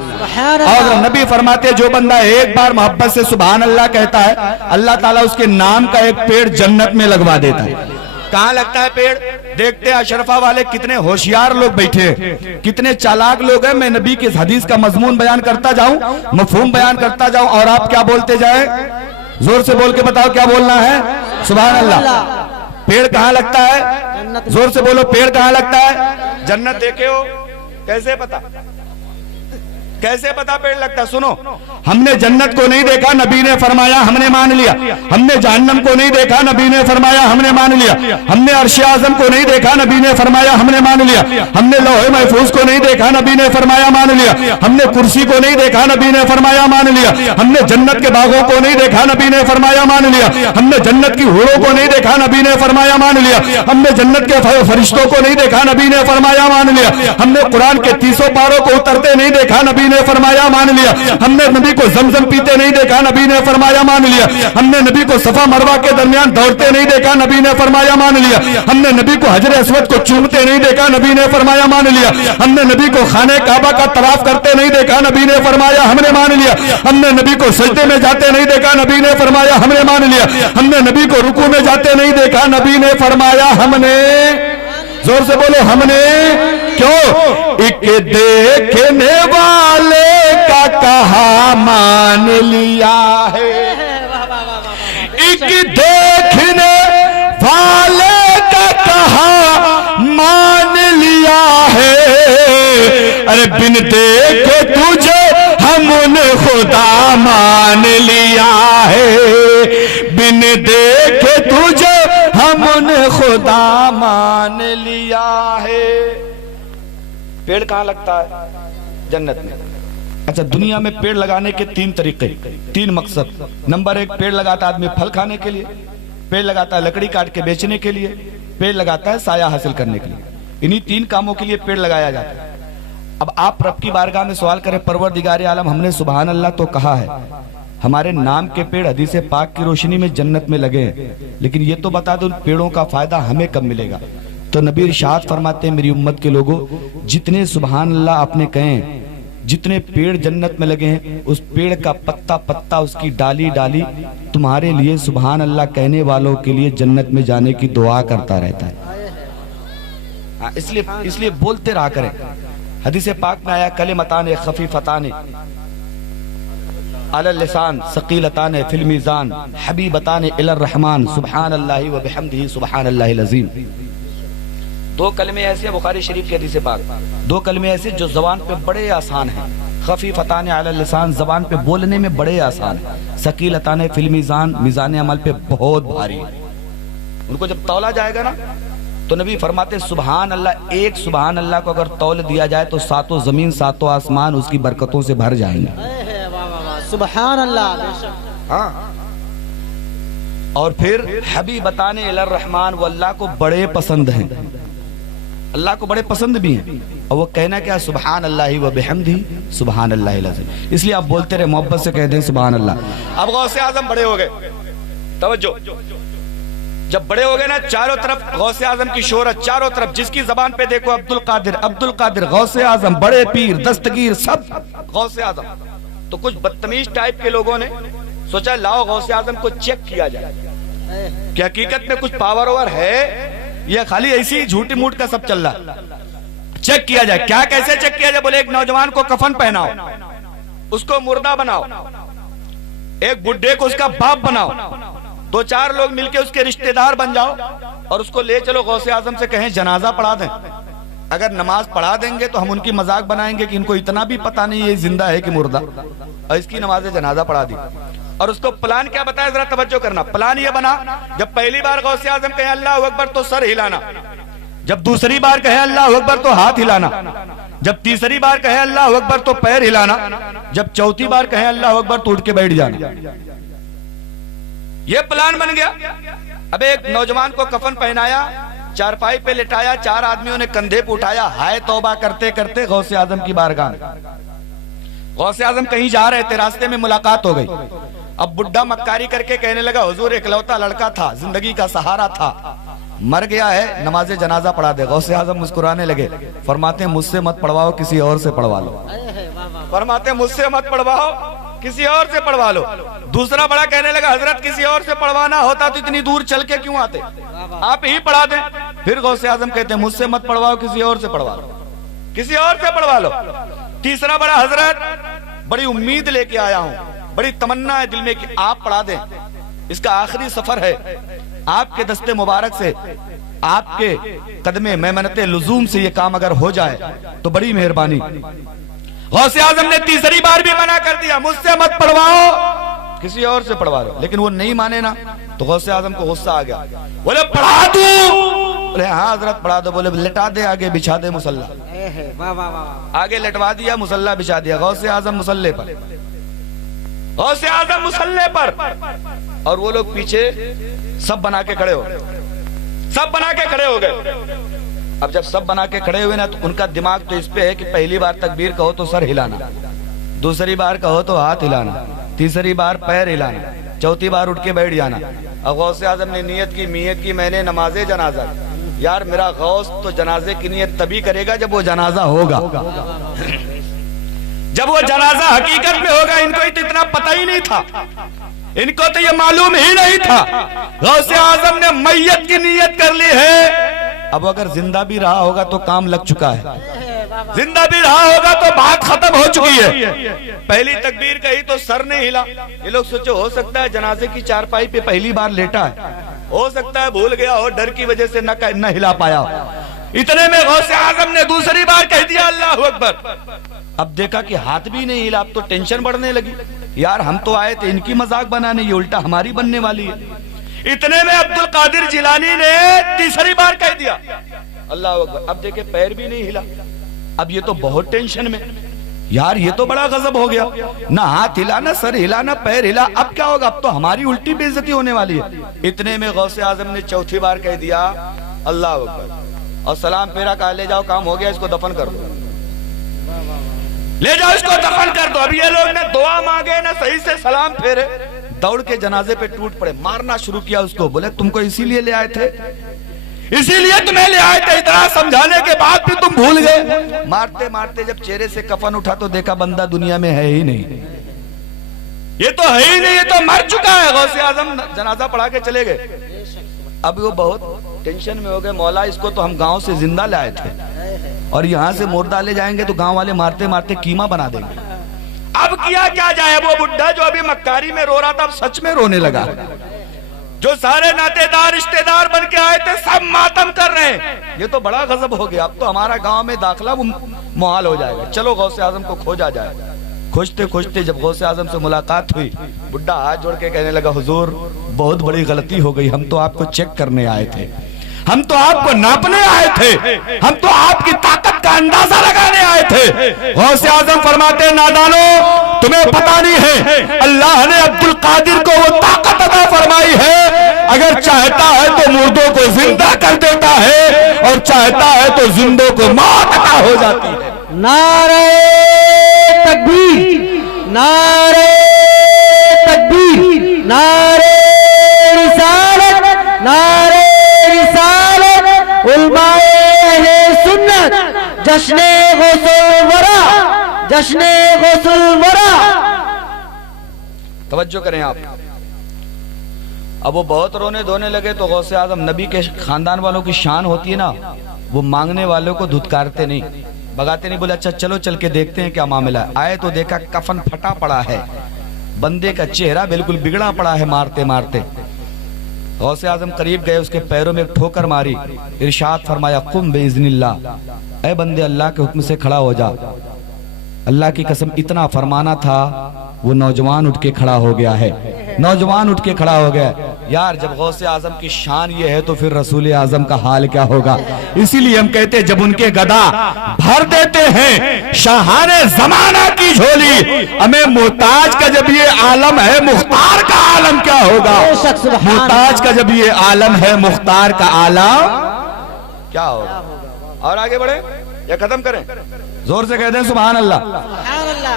اور نبی فرماتے جو بندہ ایک بار محبت سے سبحان اللہ کہتا ہے, اللہ تعالیٰ اس کے نام کا ایک پیڑ جنت میں لگوا دیتا ہے. کہاں لگتا ہے پیڑ؟ دیکھتے ہیں اشرفہ والے کتنے ہوشیار لوگ بیٹھے ہیں, کتنے چالاک لوگ ہیں. میں نبی کی اس حدیث کا مضمون بیان کرتا جاؤں, مفہوم بیان کرتا جاؤں, اور آپ کیا بولتے جائیں. زور سے بول کے بتاؤ کیا بولنا ہے. سبحان اللہ. پیڑ کہاں لگتا ہے؟ زور سے بولو, پیڑ کہاں لگتا ہے؟ جنت دیکھے ہو؟ کیسے پتا, کیسے پتا پیڑ لگتا؟ سنو, ہم نے جنت کو نہیں دیکھا, نبی نے فرمایا ہم نے مان لیا. ہم نے جہنم کو نہیں دیکھا, نبی نے فرمایا ہم نے مان لیا. ہم نے عرش اعظم کو نہیں دیکھا, نبی نے فرمایا ہم نے مان لیا. ہم نے لوح محفوظ کو نہیں دیکھا, نبی نے فرمایا مان لیا. ہم نے کرسی کو نہیں دیکھا, نبی نے فرمایا مان لیا. ہم نے جنت کے باغوں کو نہیں دیکھا, نبی نے فرمایا مان لیا. ہم نے جنت کی حوروں کو نہیں دیکھا, نبی نے فرمایا مان لیا. ہم نے جنت کے فرشتوں کو نہیں دیکھا, نبی نے فرمایا مان لیا. ہم نے قرآن کے 30 پاروں کو اترتے نہیں دیکھا, نبی نے فرمایا مان لیا. ہم نے نبی کو زمزم پیتے نہیں دیکھا, نبی نے فرمایا مان لیا. ہم نے نبی کو صفا مروہ کے درمیان دوڑتے نہیں دیکھا, نبی نے فرمایا مان لیا. ہم نے نبی کو حجر اسود کو چومتے نہیں دیکھا, نبی نے فرمایا مان لیا. ہم نے نبی کو خانہ کعبہ کا طواف کرتے نہیں دیکھا, نبی نے فرمایا ہم نے مان لیا. ہم نے نبی کو سجدے میں جاتے نہیں دیکھا, نبی نے فرمایا ہم نے مان لیا. ہم نے نبی کو رکوع میں جاتے نہیں دیکھا, نبی نے فرمایا ہم نے. زور سے بولو ہم نے. کیوں؟ ایک دیکھنے والے کا کہا مان لیا ہے, ایک دیکھنے والے کا کہا مان لیا ہے. ارے بن دیکھے تجھے ہم نے خدا مان لیا ہے, بن دیکھے تجھے ہم نے خدا مان لیا ہے. پیڑ کہاں لگتا ہے؟ جنت میں. اچھا, دنیا میں پیڑ لگانے کے 3 طریقے, 3 مقصد. نمبر 1, پیڑ لگاتا ہے آدمی پھل کھانے کے لیے, پیڑ لگاتا ہے لکڑی کاٹ کے بیچنے کے لیے, پیڑ لگاتا ہے سایہ حاصل کرنے کے لیے. انہی 3 کاموں کے لیے پیڑ لگایا جاتا ہے. اب آپ رب کی بارگاہ میں سوال کریں, پروردگار عالم ہم نے سبحان اللہ تو کہا ہے, ہمارے نام کے پیڑ حدیث پاک کی روشنی میں جنت میں لگے ہیں, لیکن یہ تو بتا دو ان پیڑوں کا فائدہ ہمیں کب ملے گا؟ تو نبی ارشاد فرماتے ہیں میری امت کے لوگوں, جتنے سبحان اللہ آپ نے کہیں, جتنے پیڑ جنت میں لگے ہیں, اس پیڑ کا پتا پتا, اس کی ڈالی ڈالی تمہارے لیے سبحان اللہ کہنے والوں کے لیے جنت میں جانے کی دعا کرتا رہتا ہے. اس لیے بولتے رہا کریں. حدیث پاک میں آیا کلمتان خفیفتان علی اللسان ثقیلتان فی المیزان حبیبتان الی الرحمن سبحان اللہ و بحمدہ سبحان اللہ العظیم. 2 کلمے ایسے ہیں بخاری شریف کی حدیث پاک, 2 کلمے ایسے جو زبان پہ بڑے آسان ہیں. خفیفتان علی اللسان, زبان پہ بولنے میں بڑے آسان ہیں. ثقیلتان فی المیزان, میزان عمل پہ بہت بھاری. ان کو جب تولا جائے گا نا تو نبی فرماتے سبحان اللہ, ایک سبحان اللہ کو اگر تول دیا جائے تو 7 زمین 7 آسمان اس کی برکتوں سے بھر جائیں گے. سبحان اللہ. ہاں, اور پھر حبیبتان الی الرحمن, وہ اللہ کو بڑے پسند ہیں, اللہ کو بڑے پسند بھی ہیں. اور وہ کہنا کیا؟ سبحان اللہ و بحمدہ سبحان اللہ العظیم. اس لیے آپ بولتے رہے, محبت سے کہہ دیں سبحان اللہ. اب غوث اعظم بڑے ہو گئے, توجہ, جب بڑے ہو گئے نا چاروں طرف غوث اعظم کی شہرت, چاروں طرف جس کی زبان پہ دیکھو عبد القادر, غوث اعظم, بڑے پیر, دستگیر, سب غوث اعظم. تو کچھ بدتمیز ٹائپ کے لوگوں نے سوچا لاؤ غوث اعظم کو چیک کیا جائے کہ حقیقت میں کچھ پاور اوور ہے یا خالی ایسی جھوٹی موٹ کا سب چل رہا. چیک کیا جائے. کیا کیسے چیک کیا جائے؟ بولے ایک نوجوان کو کفن پہناؤ, اس کو مردہ بناؤ, ایک بڈھے کو اس کا باپ بناؤ, 2-4 لوگ مل کے اس کے رشتہ دار بن جاؤ, اور اس کو لے چلو غوث اعظم سے کہیں جنازہ پڑھا دیں. اگر نماز پڑھا دیں گے تو ہم ان کی مذاق بنائیں گے کہ ان کو اتنا بھی پتہ نہیں یہ زندہ ہے کہ مردہ, اور اس کی نماز جنازہ پڑھا دی. اور اس کو پلان کیا بتایا, ذرا توجہ کرنا. پلان یہ بنا, جب پہلی بار غوث اعظم کہیں اللہ اکبر تو سر ہلانا, جب دوسری بار کہے اللہ اکبر تو ہاتھ ہلانا، جب تیسری بار کہے اللہ اکبر تو پیر ہلانا، جب چوتھی بار کہے اللہ اکبر تو اٹھ کے بیٹھ جانا۔ یہ پلان بن گیا۔ اب ایک نوجوان کو کفن پہنایا، چارپائی پہ لٹایا، 4 آدمیوں نے کندھے پہ اٹھایا، ہائے توبہ کرتے کرتے غوث اعظم کی بارگاہ میں۔ غوث اعظم کہیں جا رہے تھے، راستے میں ملاقات ہو گئی۔ اب بڈھا مکاری کر کے کہنے لگا حضور اکلوتا لڑکا تھا، زندگی کا سہارا تھا، مر گیا ہے، نماز جنازہ پڑھا دے۔ غوث اعظم مسکرانے لگے، فرماتے ہیں مجھ سے مت پڑھواؤ، کسی اور سے پڑھوا لو۔ فرماتے ہیں مجھ سے مت پڑھواؤ، کسی اور سے پڑھوا لو۔ دوسرا بڑا کہنے لگا حضرت کسی اور سے پڑھوانا ہوتا تو اتنی دور چل کے کیوں آتے، آپ ہی پڑھا دیں۔ پھر غوث اعظم کہتے ہیں مجھ سے مت پڑھواؤ، کسی اور سے پڑھوا لو، کسی اور سے پڑھوا لو۔ تیسرا بڑا حضرت بڑی امید لے کے آیا ہوں، بڑی تمنا ہے دل میں کہ آپ پڑھا دیں، اس کا آخری سفر ہے، آپ کے دستے مبارک سے، آپ کے قدمے میمنت لزوم سے یہ کام اگر ہو جائے تو بڑی مہربانی۔ غوث اعظم نے تیسری بار بھی منع کر دیا، مجھ سے مت پڑھواؤ، کسی اور سے پڑھوا لو، لیکن وہ نہیں مانے نا، تو غوث اعظم کو غصہ آ گیا، بولے پڑھا دوں، بولے ہاں حضرت پڑھا دو، بولے لٹا دے آگے، بچھا دے مصلی، آگے لٹوا دیا، مصلی بچھا دیا، غوث اعظم مصلی پر، غوث اعظم مصلی پر، اور وہ لوگ پیچھے سب بنا کے کھڑے ہو گئے، سب بنا کے کھڑے ہو گئے۔ اب جب سب بنا کے کھڑے ہوئے نا تو ان کا دماغ تو اس پہ ہے کہ پہلی بار تکبیر کہو تو سر ہلانا، دوسری بار کہو تو ہاتھ ہلانا، تیسری بار پیر ہلانا، چوتھی بار اٹھ کے بیٹھ جانا۔ اب غوث اعظم نے نیت کی میں نے نماز جنازہ، یار میرا غوث تو جنازے کی نیت تبھی کرے گا جب وہ جنازہ ہوگا، جب وہ جنازہ حقیقت میں ہوگا۔ ان کو اتنا پتہ ہی نہیں تھا، ان کو تو یہ معلوم ہی نہیں تھا۔ غوث اعظم نے میت کی نیت کر لی ہے، اب اگر زندہ بھی رہا ہوگا تو کام لگ چکا ہے، زندہ بھی رہا ہوگا تو بات ختم ہو چکی ہے۔ پہلی تکبیر کہی تو سر نہیں ہلا، یہ لوگ سوچو ہو سکتا ہے جنازے کی چارپائی پہ پہلی بار لیٹا ہے، ہو سکتا ہے بھول گیا ہو، ڈر کی وجہ سے نہ ہلا پایا۔ اتنے میں غوث اعظم نے دوسری بار کہہ دیا اللہ اکبر۔ اب دیکھا کہ ہاتھ بھی نہیں ہلا، اب تو ٹینشن بڑھنے لگی، یار ہم تو آئے تھے ان کی مذاق بنانے، یہ الٹا ہماری بننے والی ہے۔ اتنے میں عبد القادر جیلانی نے تیسری بار کہہ دیا اللہ اکبر۔ اب دیکھیں پیر بھی نہیں ہلا، اب یہ تو بہت ٹینشن میں، یار یہ تو بڑا غضب ہو گیا، نہ ہاتھ ہلا، نہ سر ہلا، نہ پیر ہلا، اب کیا ہوگا، اب تو ہماری الٹی بے عزتی ہونے والی ہے۔ اتنے میں غوث اعظم نے چوتھی بار کہہ دیا اللہ اکبر، اور سلام پھیرا، کہا لے جاؤ کام ہو گیا، اس کو دفن کر دو، لے جاؤ اس کو دفن کر دو۔ اب یہ لوگ نے دعا مانگے نہ صحیح سے سلام پھیرے، دوڑ کے جنازے پہ ٹوٹ پڑے، مارنا شروع کیا اس کو، بولے تم کو اسی لیے لے آئے تھے، اسی لیے تمہیں لے آئے تھے، اتنا سمجھانے کے بعد بھی تم بھول گئے۔ مارتے مارتے جب چہرے سے کفن اٹھا تو دیکھا بندہ دنیا میں ہے ہی نہیں، یہ تو ہے ہی نہیں، یہ تو مر چکا ہے۔ غوث اعظم جنازہ پڑھا کے چلے گئے۔ اب وہ بہت ٹینشن میں ہو گئے، مولا اس کو تو ہم گاؤں سے زندہ لائے تھے، اور یہاں سے مردہ لے جائیں گے تو گاؤں والے مارتے مارتے قیمہ بنا دیں گے۔ اب کیا جائے، وہ بڈھا جو ابھی مکاری میں رو رہا تھا اب سچ میں رونے لگا، جو سارے ناتے دار رشتہ دار بن کے آئے تھے سب ماتم کر رہے ہیں، یہ تو بڑا غضب ہو گیا، اب تو ہمارا گاؤں میں داخلہ محال ہو جائے گا، چلو غوث اعظم کو کھوجا جائے۔ کھوجتے کھوجتے جب غوث اعظم سے ملاقات ہوئی، بڈھا ہاتھ جوڑ کے کہنے لگا حضور بہت بڑی غلطی ہو گئی، ہم تو آپ کو چیک کرنے آئے تھے، ہم تو آپ کو ناپنے آئے تھے، ہم تو آپ کی طاقت کا اندازہ لگانے آئے تھے۔ غوث اعظم فرماتے نادانو تمہیں پتہ نہیں ہے اللہ نے عبد القادر کو وہ طاقت عطا فرمائی ہے، اگر چاہتا ہے تو مردوں کو زندہ کر دیتا ہے، اور چاہتا ہے تو زندوں کو موت عطا ہو جاتی ہے۔ نعرہ تکبیر، نعرہ تکبیر، نعرہ رسالت، نعرہ رسالت، علماء اہل سنت، جشن غوث الورا، جشن غوث الورا۔ توجہ کریں آپ، اب وہ بہت رونے دھونے لگے تو غوث اعظم نبی کے خاندان والوں کی شان ہوتی ہے نا، وہ مانگنے والوں کو دھتکارتے نہیں، بگاتے نہیں، بولے اچھا چلو چل کے دیکھتے ہیں کیا معاملہ ہے۔ آئے تو دیکھا کفن پھٹا پڑا ہے، بندے کا چہرہ بالکل بگڑا پڑا ہے مارتے مارتے۔ غوث اعظم قریب گئے، اس کے پیروں میں ایک ٹھوکر ماری، ارشاد فرمایا قم باذن اللہ، اے بندے اللہ کے حکم سے کھڑا ہو جا۔ اللہ کی قسم اتنا فرمانا تھا وہ نوجوان اٹھ کے کھڑا ہو گیا ہے، نوجوان اٹھ کے کھڑا ہو گیا۔ یار جب غوث اعظم کی شان یہ ہے تو پھر رسول اعظم کا حال کیا ہوگا؟ اسی لیے ہم کہتے ہیں جب ان کے گدا بھر دیتے ہیں شاہان زمانہ کی جھولی، ہمیں محتاج کا جب یہ عالم ہے مختار کا عالم کیا ہوگا؟ محتاج کا جب یہ عالم ہے مختار کا عالم کیا ہوگا؟ اور آگے بڑھیں یا ختم کریں؟ زور سے کہہ دیں سبحان اللہ۔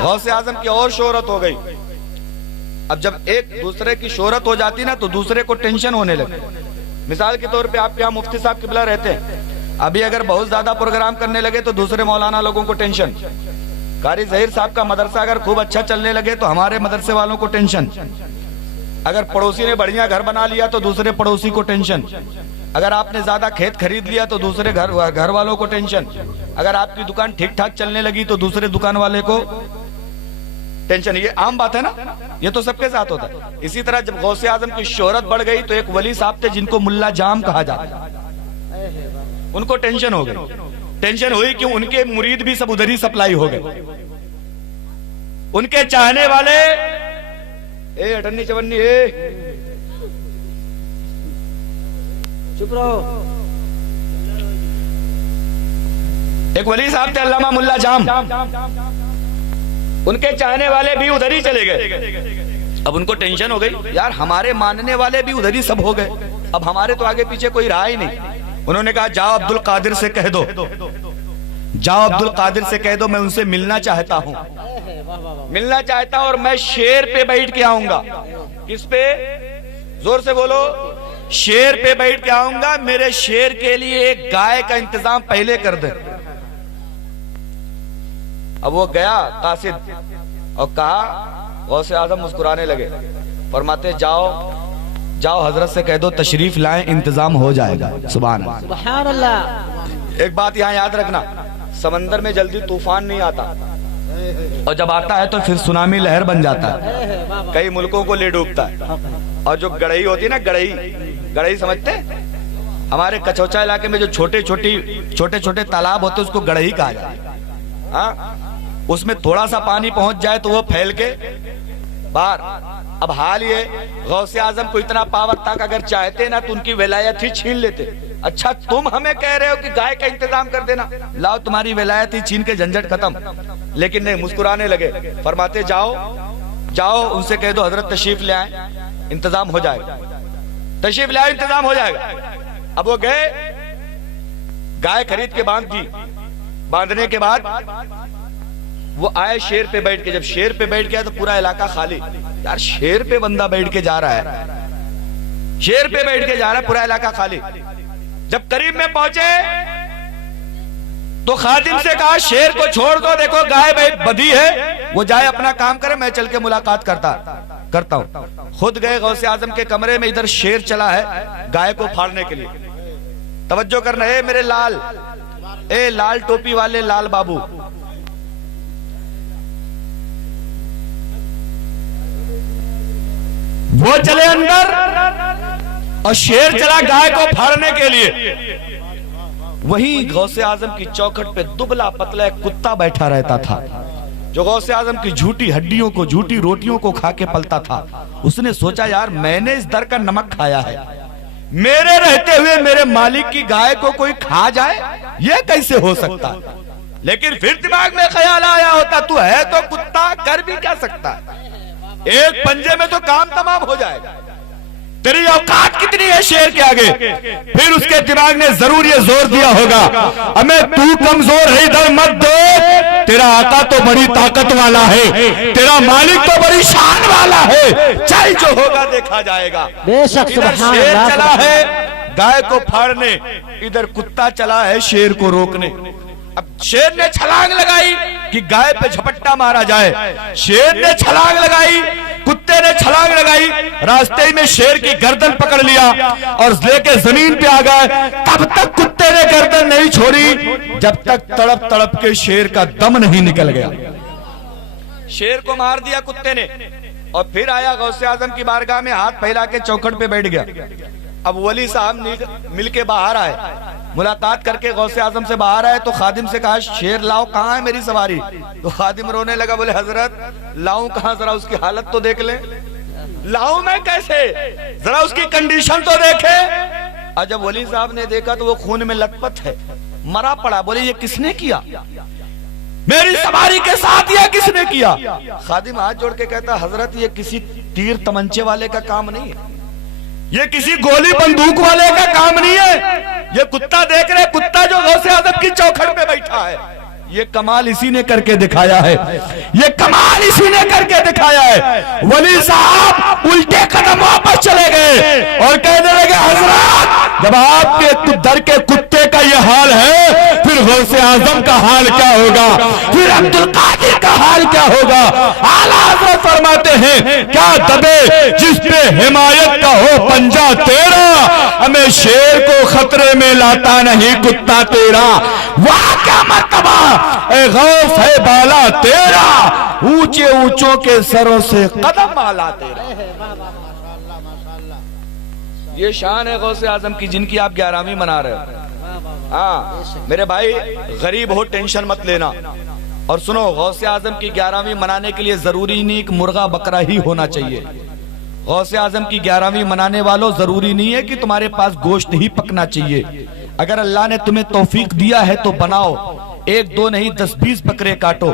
غوث اعظم کی اور شہرت ہو گئی۔ اب جب ایک دوسرے کی شہرت ہو جاتی نا تو دوسرے کو ٹینشن ہونے لگے۔ مثال کے طور پہ آپ کے یہاں مفتی صاحب قبلہ رہتے ہیں، ابھی اگر بہت زیادہ پروگرام کرنے لگے تو دوسرے مولانا لوگوں کو ٹینشن۔ قاری ظہیر صاحب کا مدرسہ اگر خوب اچھا چلنے لگے تو ہمارے مدرسے والوں کو ٹینشن۔ اگر پڑوسی نے بڑھیا گھر بنا لیا تو دوسرے پڑوسی کو ٹینشن۔ اگر آپ نے زیادہ کھیت خرید لیا تو دوسرے گھر والوں کو ٹینشن۔ اگر آپ کی دکان ٹھیک ٹھاک چلنے لگی تو دوسرے دکان والے کو ٹینشن۔ یہ عام بات ہے نا، یہ تو سب کے ساتھ ہوتا ہے۔ اسی طرح جب غوث اعظم کی شہرت بڑھ گئی تو ایک ولی صاحب تھے جن کو ملا جام کہا جاتا، ان کو ٹینشن ہو گئی۔ ٹینشن ہوئی کہ ان کے مرید بھی سب ادھر ہی سپلائی ہو گئے۔ ان کے چاہنے والے اٹھنی چونی چپ رہو۔ ایک ولی صاحب تھے علامہ ملا جام، ان کے چاہنے والے بھی ادھر ہی چلے گئے۔ اب ان کو ٹینشن ہو گئی، یار ہمارے ماننے والے بھی ادھر ہی سب ہو گئے، اب ہمارے تو آگے پیچھے کوئی رہا ہی نہیں۔ انہوں نے کہا جاؤ عبد القادر سے کہہ دو، جاؤ عبد القادر سے کہہ دو میں ان سے ملنا چاہتا ہوں، ملنا چاہتا ہوں، اور میں شیر پہ بیٹھ کے آؤں گا۔ کس پہ؟ زور سے بولو۔ شیر پہ بیٹھ کے آؤں گا، میرے شیر کے لیے ایک گائے کا انتظام پہلے کر دے۔ اب وہ گیا قاصد اور کہا، غوث اعظم مسکرانے لگے، فرماتے جاؤ جاؤ حضرت سے کہہ دو تشریف لائیں، انتظام ہو جائے گا۔ سبحان اللہ، سبحان اللہ۔ ایک بات یہاں یاد رکھنا، سمندر میں جلدی طوفان نہیں آتا، اور جب آتا ہے تو پھر سونامی لہر بن جاتا ہے، کئی ملکوں کو لے ڈوبتا ہے۔ اور جو گڑھئی ہوتی ہے نا، گڑھئی سمجھتے ہیں؟ ہمارے کچوچا علاقے میں جو چھوٹے چھوٹے تالاب ہوتے ہیں اس کو گڑھئی کہا جاتا ہے۔ ہاں، اس میں تھوڑا سا پانی پہنچ جائے تو وہ پھیل کے باہر۔ اب حال یہ غوث اعظم کو اتنا پاور تھا کہ اگر چاہتے نا تو ان کی ولایت ہی چھین لیتے۔ اچھا تم ہمیں کہہ رہے ہو کہ گائے کا انتظام کر دینا، لاؤ تمہاری ولایت ہی چھین کے جھنجھٹ ختم۔ لیکن نہیں، مسکرانے لگے، فرماتے جاؤ جاؤ ان سے کہہ دو حضرت تشریف لے آئیں، انتظام ہو جائے گا، تشریف لے آئیں، انتظام ہو جائے گا۔ اب وہ گئے، گائے خرید کے باندھ دی، باندھنے کے بعد وہ آئے شیر پہ بیٹھ کے۔ جب شیر پہ بیٹھ گیا تو پورا علاقہ خالی۔ یار شیر پہ بندہ بیٹھ کے جا رہا ہے، شیر پہ بیٹھ کے جا رہا ہے، پورا علاقہ خالی۔ جب قریب میں پہنچے تو خادم سے کہا شیر کو چھوڑ دو، دیکھو گائے بدھی ہے، وہ جائے اپنا کام کرے، میں چل کے ملاقات کرتا ہوں۔ خود گئے غوث اعظم کے کمرے میں، ادھر شیر چلا ہے گائے کو پھاڑنے کے لیے۔ توجہ کرنا، اے میرے لال، اے لال ٹوپی والے لال بابو، وہ چلے اندر اور شیر چلا گائے کو پھاڑنے کے لیے۔ وہیں غوث اعظم کی چوکھٹ پہ دبلا پتلا ایک کتا بیٹھا رہتا تھا جو غوث اعظم کی جھوٹی ہڈیوں کو، جھوٹی روٹیوں کو کھا کے پلتا تھا۔ اس نے سوچا یار میں نے اس در کا نمک کھایا ہے، میرے رہتے ہوئے میرے مالک کی گائے کو کوئی کھا جائے، یہ کیسے ہو سکتا؟ لیکن پھر دماغ میں خیال آیا ہوتا تو ہے تو کتا، کر بھی کیا سکتا ہے، ایک پنجے میں تو کام تمام ہو جائے گا، تیری اوقات کتنی ہے شیر کے آگے؟ پھر اس کے دماغ نے ضرور یہ زور دیا ہوگا، ہمیں تو کمزور ہے ادھر مت دیکھ، تیرا آقا تو بڑی طاقت والا ہے، تیرا مالک تو بڑی شان والا ہے، چل جو ہوگا دیکھا جائے گا۔ بے شک ادھر سبحان شیر اللہ، چلا ہے گائے کو پھاڑنے، ادھر کتا چلا ہے شیر کو روکنے۔ اب شیر نے چھلانگ لگائی کہ گائے پہ جھپٹا مارا جائے، شیر نے چھلانگ لگائی، کتے نے چھلانگ لگائی، راستے میں شیر کی گردن پکڑ لیا اور لے کے زمین پہ آ گئے۔ تب تک کتے نے گردن نہیں چھوڑی جب تک تڑپ تڑپ کے شیر کا دم نہیں نکل گیا۔ شیر کو مار دیا کتے نے، اور پھر آیا غوث اعظم کی بارگاہ میں، ہاتھ پھیلا کے چوکھٹ پہ بیٹھ گیا۔ اب ولی صاحب مل کے باہر آئے, ملاقات کر کے غوث اعظم سے باہر آئے تو خادم سے کہا شیر لاؤ, کہاں ہے میری سواری؟ تو خادم رونے لگا, بولے حضرت لاؤں کہاں, ذرا اس کی حالت تو دیکھ لیں, لاؤں میں کیسے, ذرا اس کی کنڈیشن تو دیکھے. اور جب ولی صاحب نے دیکھا تو وہ خون میں لت پت ہے, مرا پڑا. بولے یہ کس نے کیا, میری سواری کے ساتھ یہ کس نے کیا؟ خادم ہاتھ جوڑ کے کہتا حضرت یہ کسی تیر تمنچے والے کا کام نہیں ہے, یہ کسی گولی بندوق والے کا کام نہیں ہے. یہ کتا دیکھ رہے, کتا جو غوث اعظم کی چوکھٹ پہ بیٹھا ہے, یہ کمال اسی نے کر کے دکھایا ہے, یہ کمال اسی نے کر کے دکھایا ہے. ولی صاحب الٹے قدم واپس چلے گئے اور کہنے لگے حضرت جب آپ کے در کے کتے کا یہ حال ہے پھر غوث اعظم کا حال کیا ہوگا, پھر عبد القادر کا حال کیا ہوگا. اعلیٰ حضرت فرماتے ہیں کیا دبے جس پہ حمایت کا ہو پنجہ تیرا, ہمیں شیر کو خطرے میں لاتا نہیں کتا تیرا. واہ کیا مرتبہ, اے غوث ہے بالا تیرا, اونچے اونچوں کے سروں سے قدم بالا تیرا. یہ شان ہے غوث اعظم کی جن کی آپ 11ویں منا رہے ہو. ہاں میرے بھائی غریب ہو ٹینشن مت لینا, اور سنو غوث اعظم کی 11ویں منانے کے لیے ضروری نہیں کہ مرغا بکرا ہی ہونا چاہیے. غوث اعظم کی 11ویں منانے والوں ضروری نہیں ہے کہ تمہارے پاس گوشت ہی پکنا چاہیے. اگر اللہ نے تمہیں توفیق دیا ہے تو بناؤ, 1-2 نہیں 10-20 بکرے کاٹو,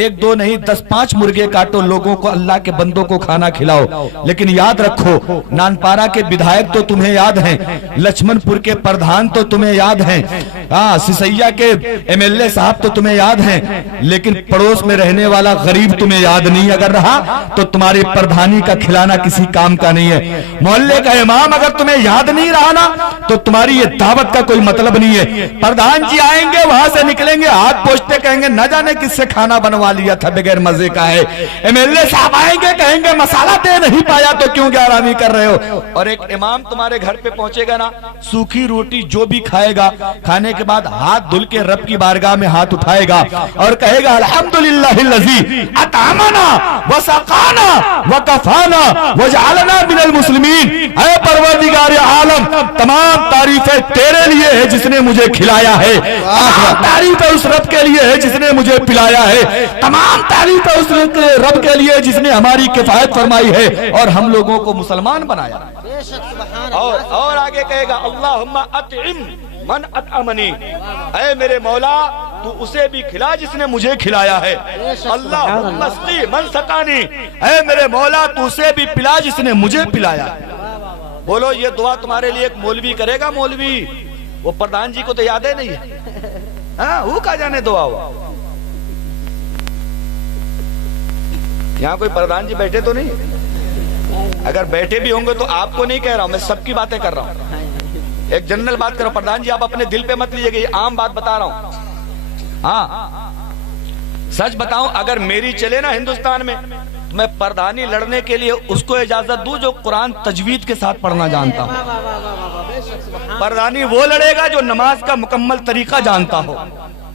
1-2 نہیں 10-5 مرغے کاٹو, لوگوں کو اللہ کے بندوں کو کھانا کھلاؤ. لیکن یاد رکھو نانپارا کے بدھائک تو تمہیں یاد ہیں, لچمن پور کے پردھان تو تمہیں یاد ہیں, سسیا کے MLA صاحب تو تمہیں یاد ہیں, لیکن پڑوس میں رہنے والا غریب تمہیں یاد نہیں اگر رہا تو تمہاری پردھانی کا کھلانا کسی کام کا نہیں ہے. محلے کا امام اگر تمہیں یاد نہیں رہا نا تو تمہاری یہ دعوت کا کوئی مطلب نہیں ہے. پردھان جی آئیں گے وہاں سے نکلیں گے ہاتھ پوچھتے کہیں گے نہ جانے کس سے کھانا بنوا لیا تھا بغیر مزے کا ہے. MLA صاحب آئیں گے کہیں گے مسالہ دے نہیں پایا تو کیوں 11ویں کر رہے ہو. اور ایک امام تمہارے گھر پہ پہنچے گا نا, سوکھی روٹی جو بھی کھائے گا, کھانے کے بعد ہاتھ دھل کے رب کی بارگاہ میں ہاتھ اٹھائے گا اور کہے گا الحمدللہ الذی اطعمنا وسقانا وکفانا وجعلنا من المسلمین. اے پروردگار عالم تمام تعریفیں تیرے لیے ہے جس نے مجھے کھلایا ہے, تمام تعریفیں اس رب کے لیے ہے جس نے مجھے پلایا ہے, تمام تعریفیں اس رب کے لیے جس نے ہماری کفایت فرمائی ہے اور ہم لوگوں کو مسلمان بنایا. اور آگے کہے گا اللہم اطعم من اطعمنی, اے میرے مولا تو اسے بھی کھلا جس نے مجھے کھلایا ہے. اللہم اسقی من سقانی, اے میرے مولا تو اسے بھی پلا جس نے مجھے پلایا ہے. بولو یہ دعا تمہارے لیے ایک مولوی کرے گا, مولوی وہ پردھان جی کو تو یاد ہے نہیں ہے, ہاں وہ کہا جانے دعا ہوا. یہاں کوئی پردھان جی بیٹھے تو نہیں, اگر بیٹھے بھی ہوں گے تو آپ کو نہیں کہہ رہا ہوں, میں سب کی باتیں کر رہا ہوں. ایک جنرل بات کرو, پردھان جی آپ اپنے دل پہ مت لیجئے گا, یہ عام بات بتا رہا ہوں. ہاں سچ بتاؤں اگر میری چلے نا ہندوستان میں تو میں پردھانی لڑنے کے لیے اس کو اجازت دوں جو قرآن تجوید کے ساتھ پڑھنا جانتا ہوں. پردھانی وہ لڑے گا جو نماز کا مکمل طریقہ جانتا ہو,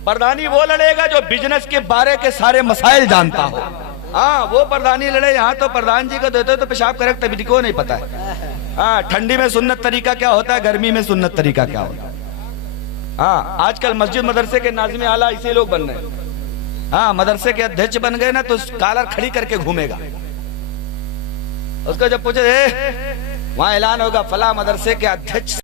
پردھانی وہ لڑے گا جو بزنس کے بارے کے سارے مسائل جانتا ہو. ہاں وہ پردھانی لڑے. یہاں تو پردھان جی کو دیتے تو پیشاب کرے تبھی کو نہیں پتا ہے. ہاں ٹھنڈی میں سنت طریقہ کیا ہوتا ہے, گرمی میں سنت طریقہ کیا ہوتا ہے. ہاں آج کل مسجد مدرسے کے ناظم اعلیٰ اسی لوگ بن رہے ہیں. ہاں مدرسے کے ادھیچ بن گئے نا تو کالر کھڑی کر کے گھومے گا. اس کو جب پوچھے وہاں اعلان ہوگا فلاں مدرسے کے ادھیچ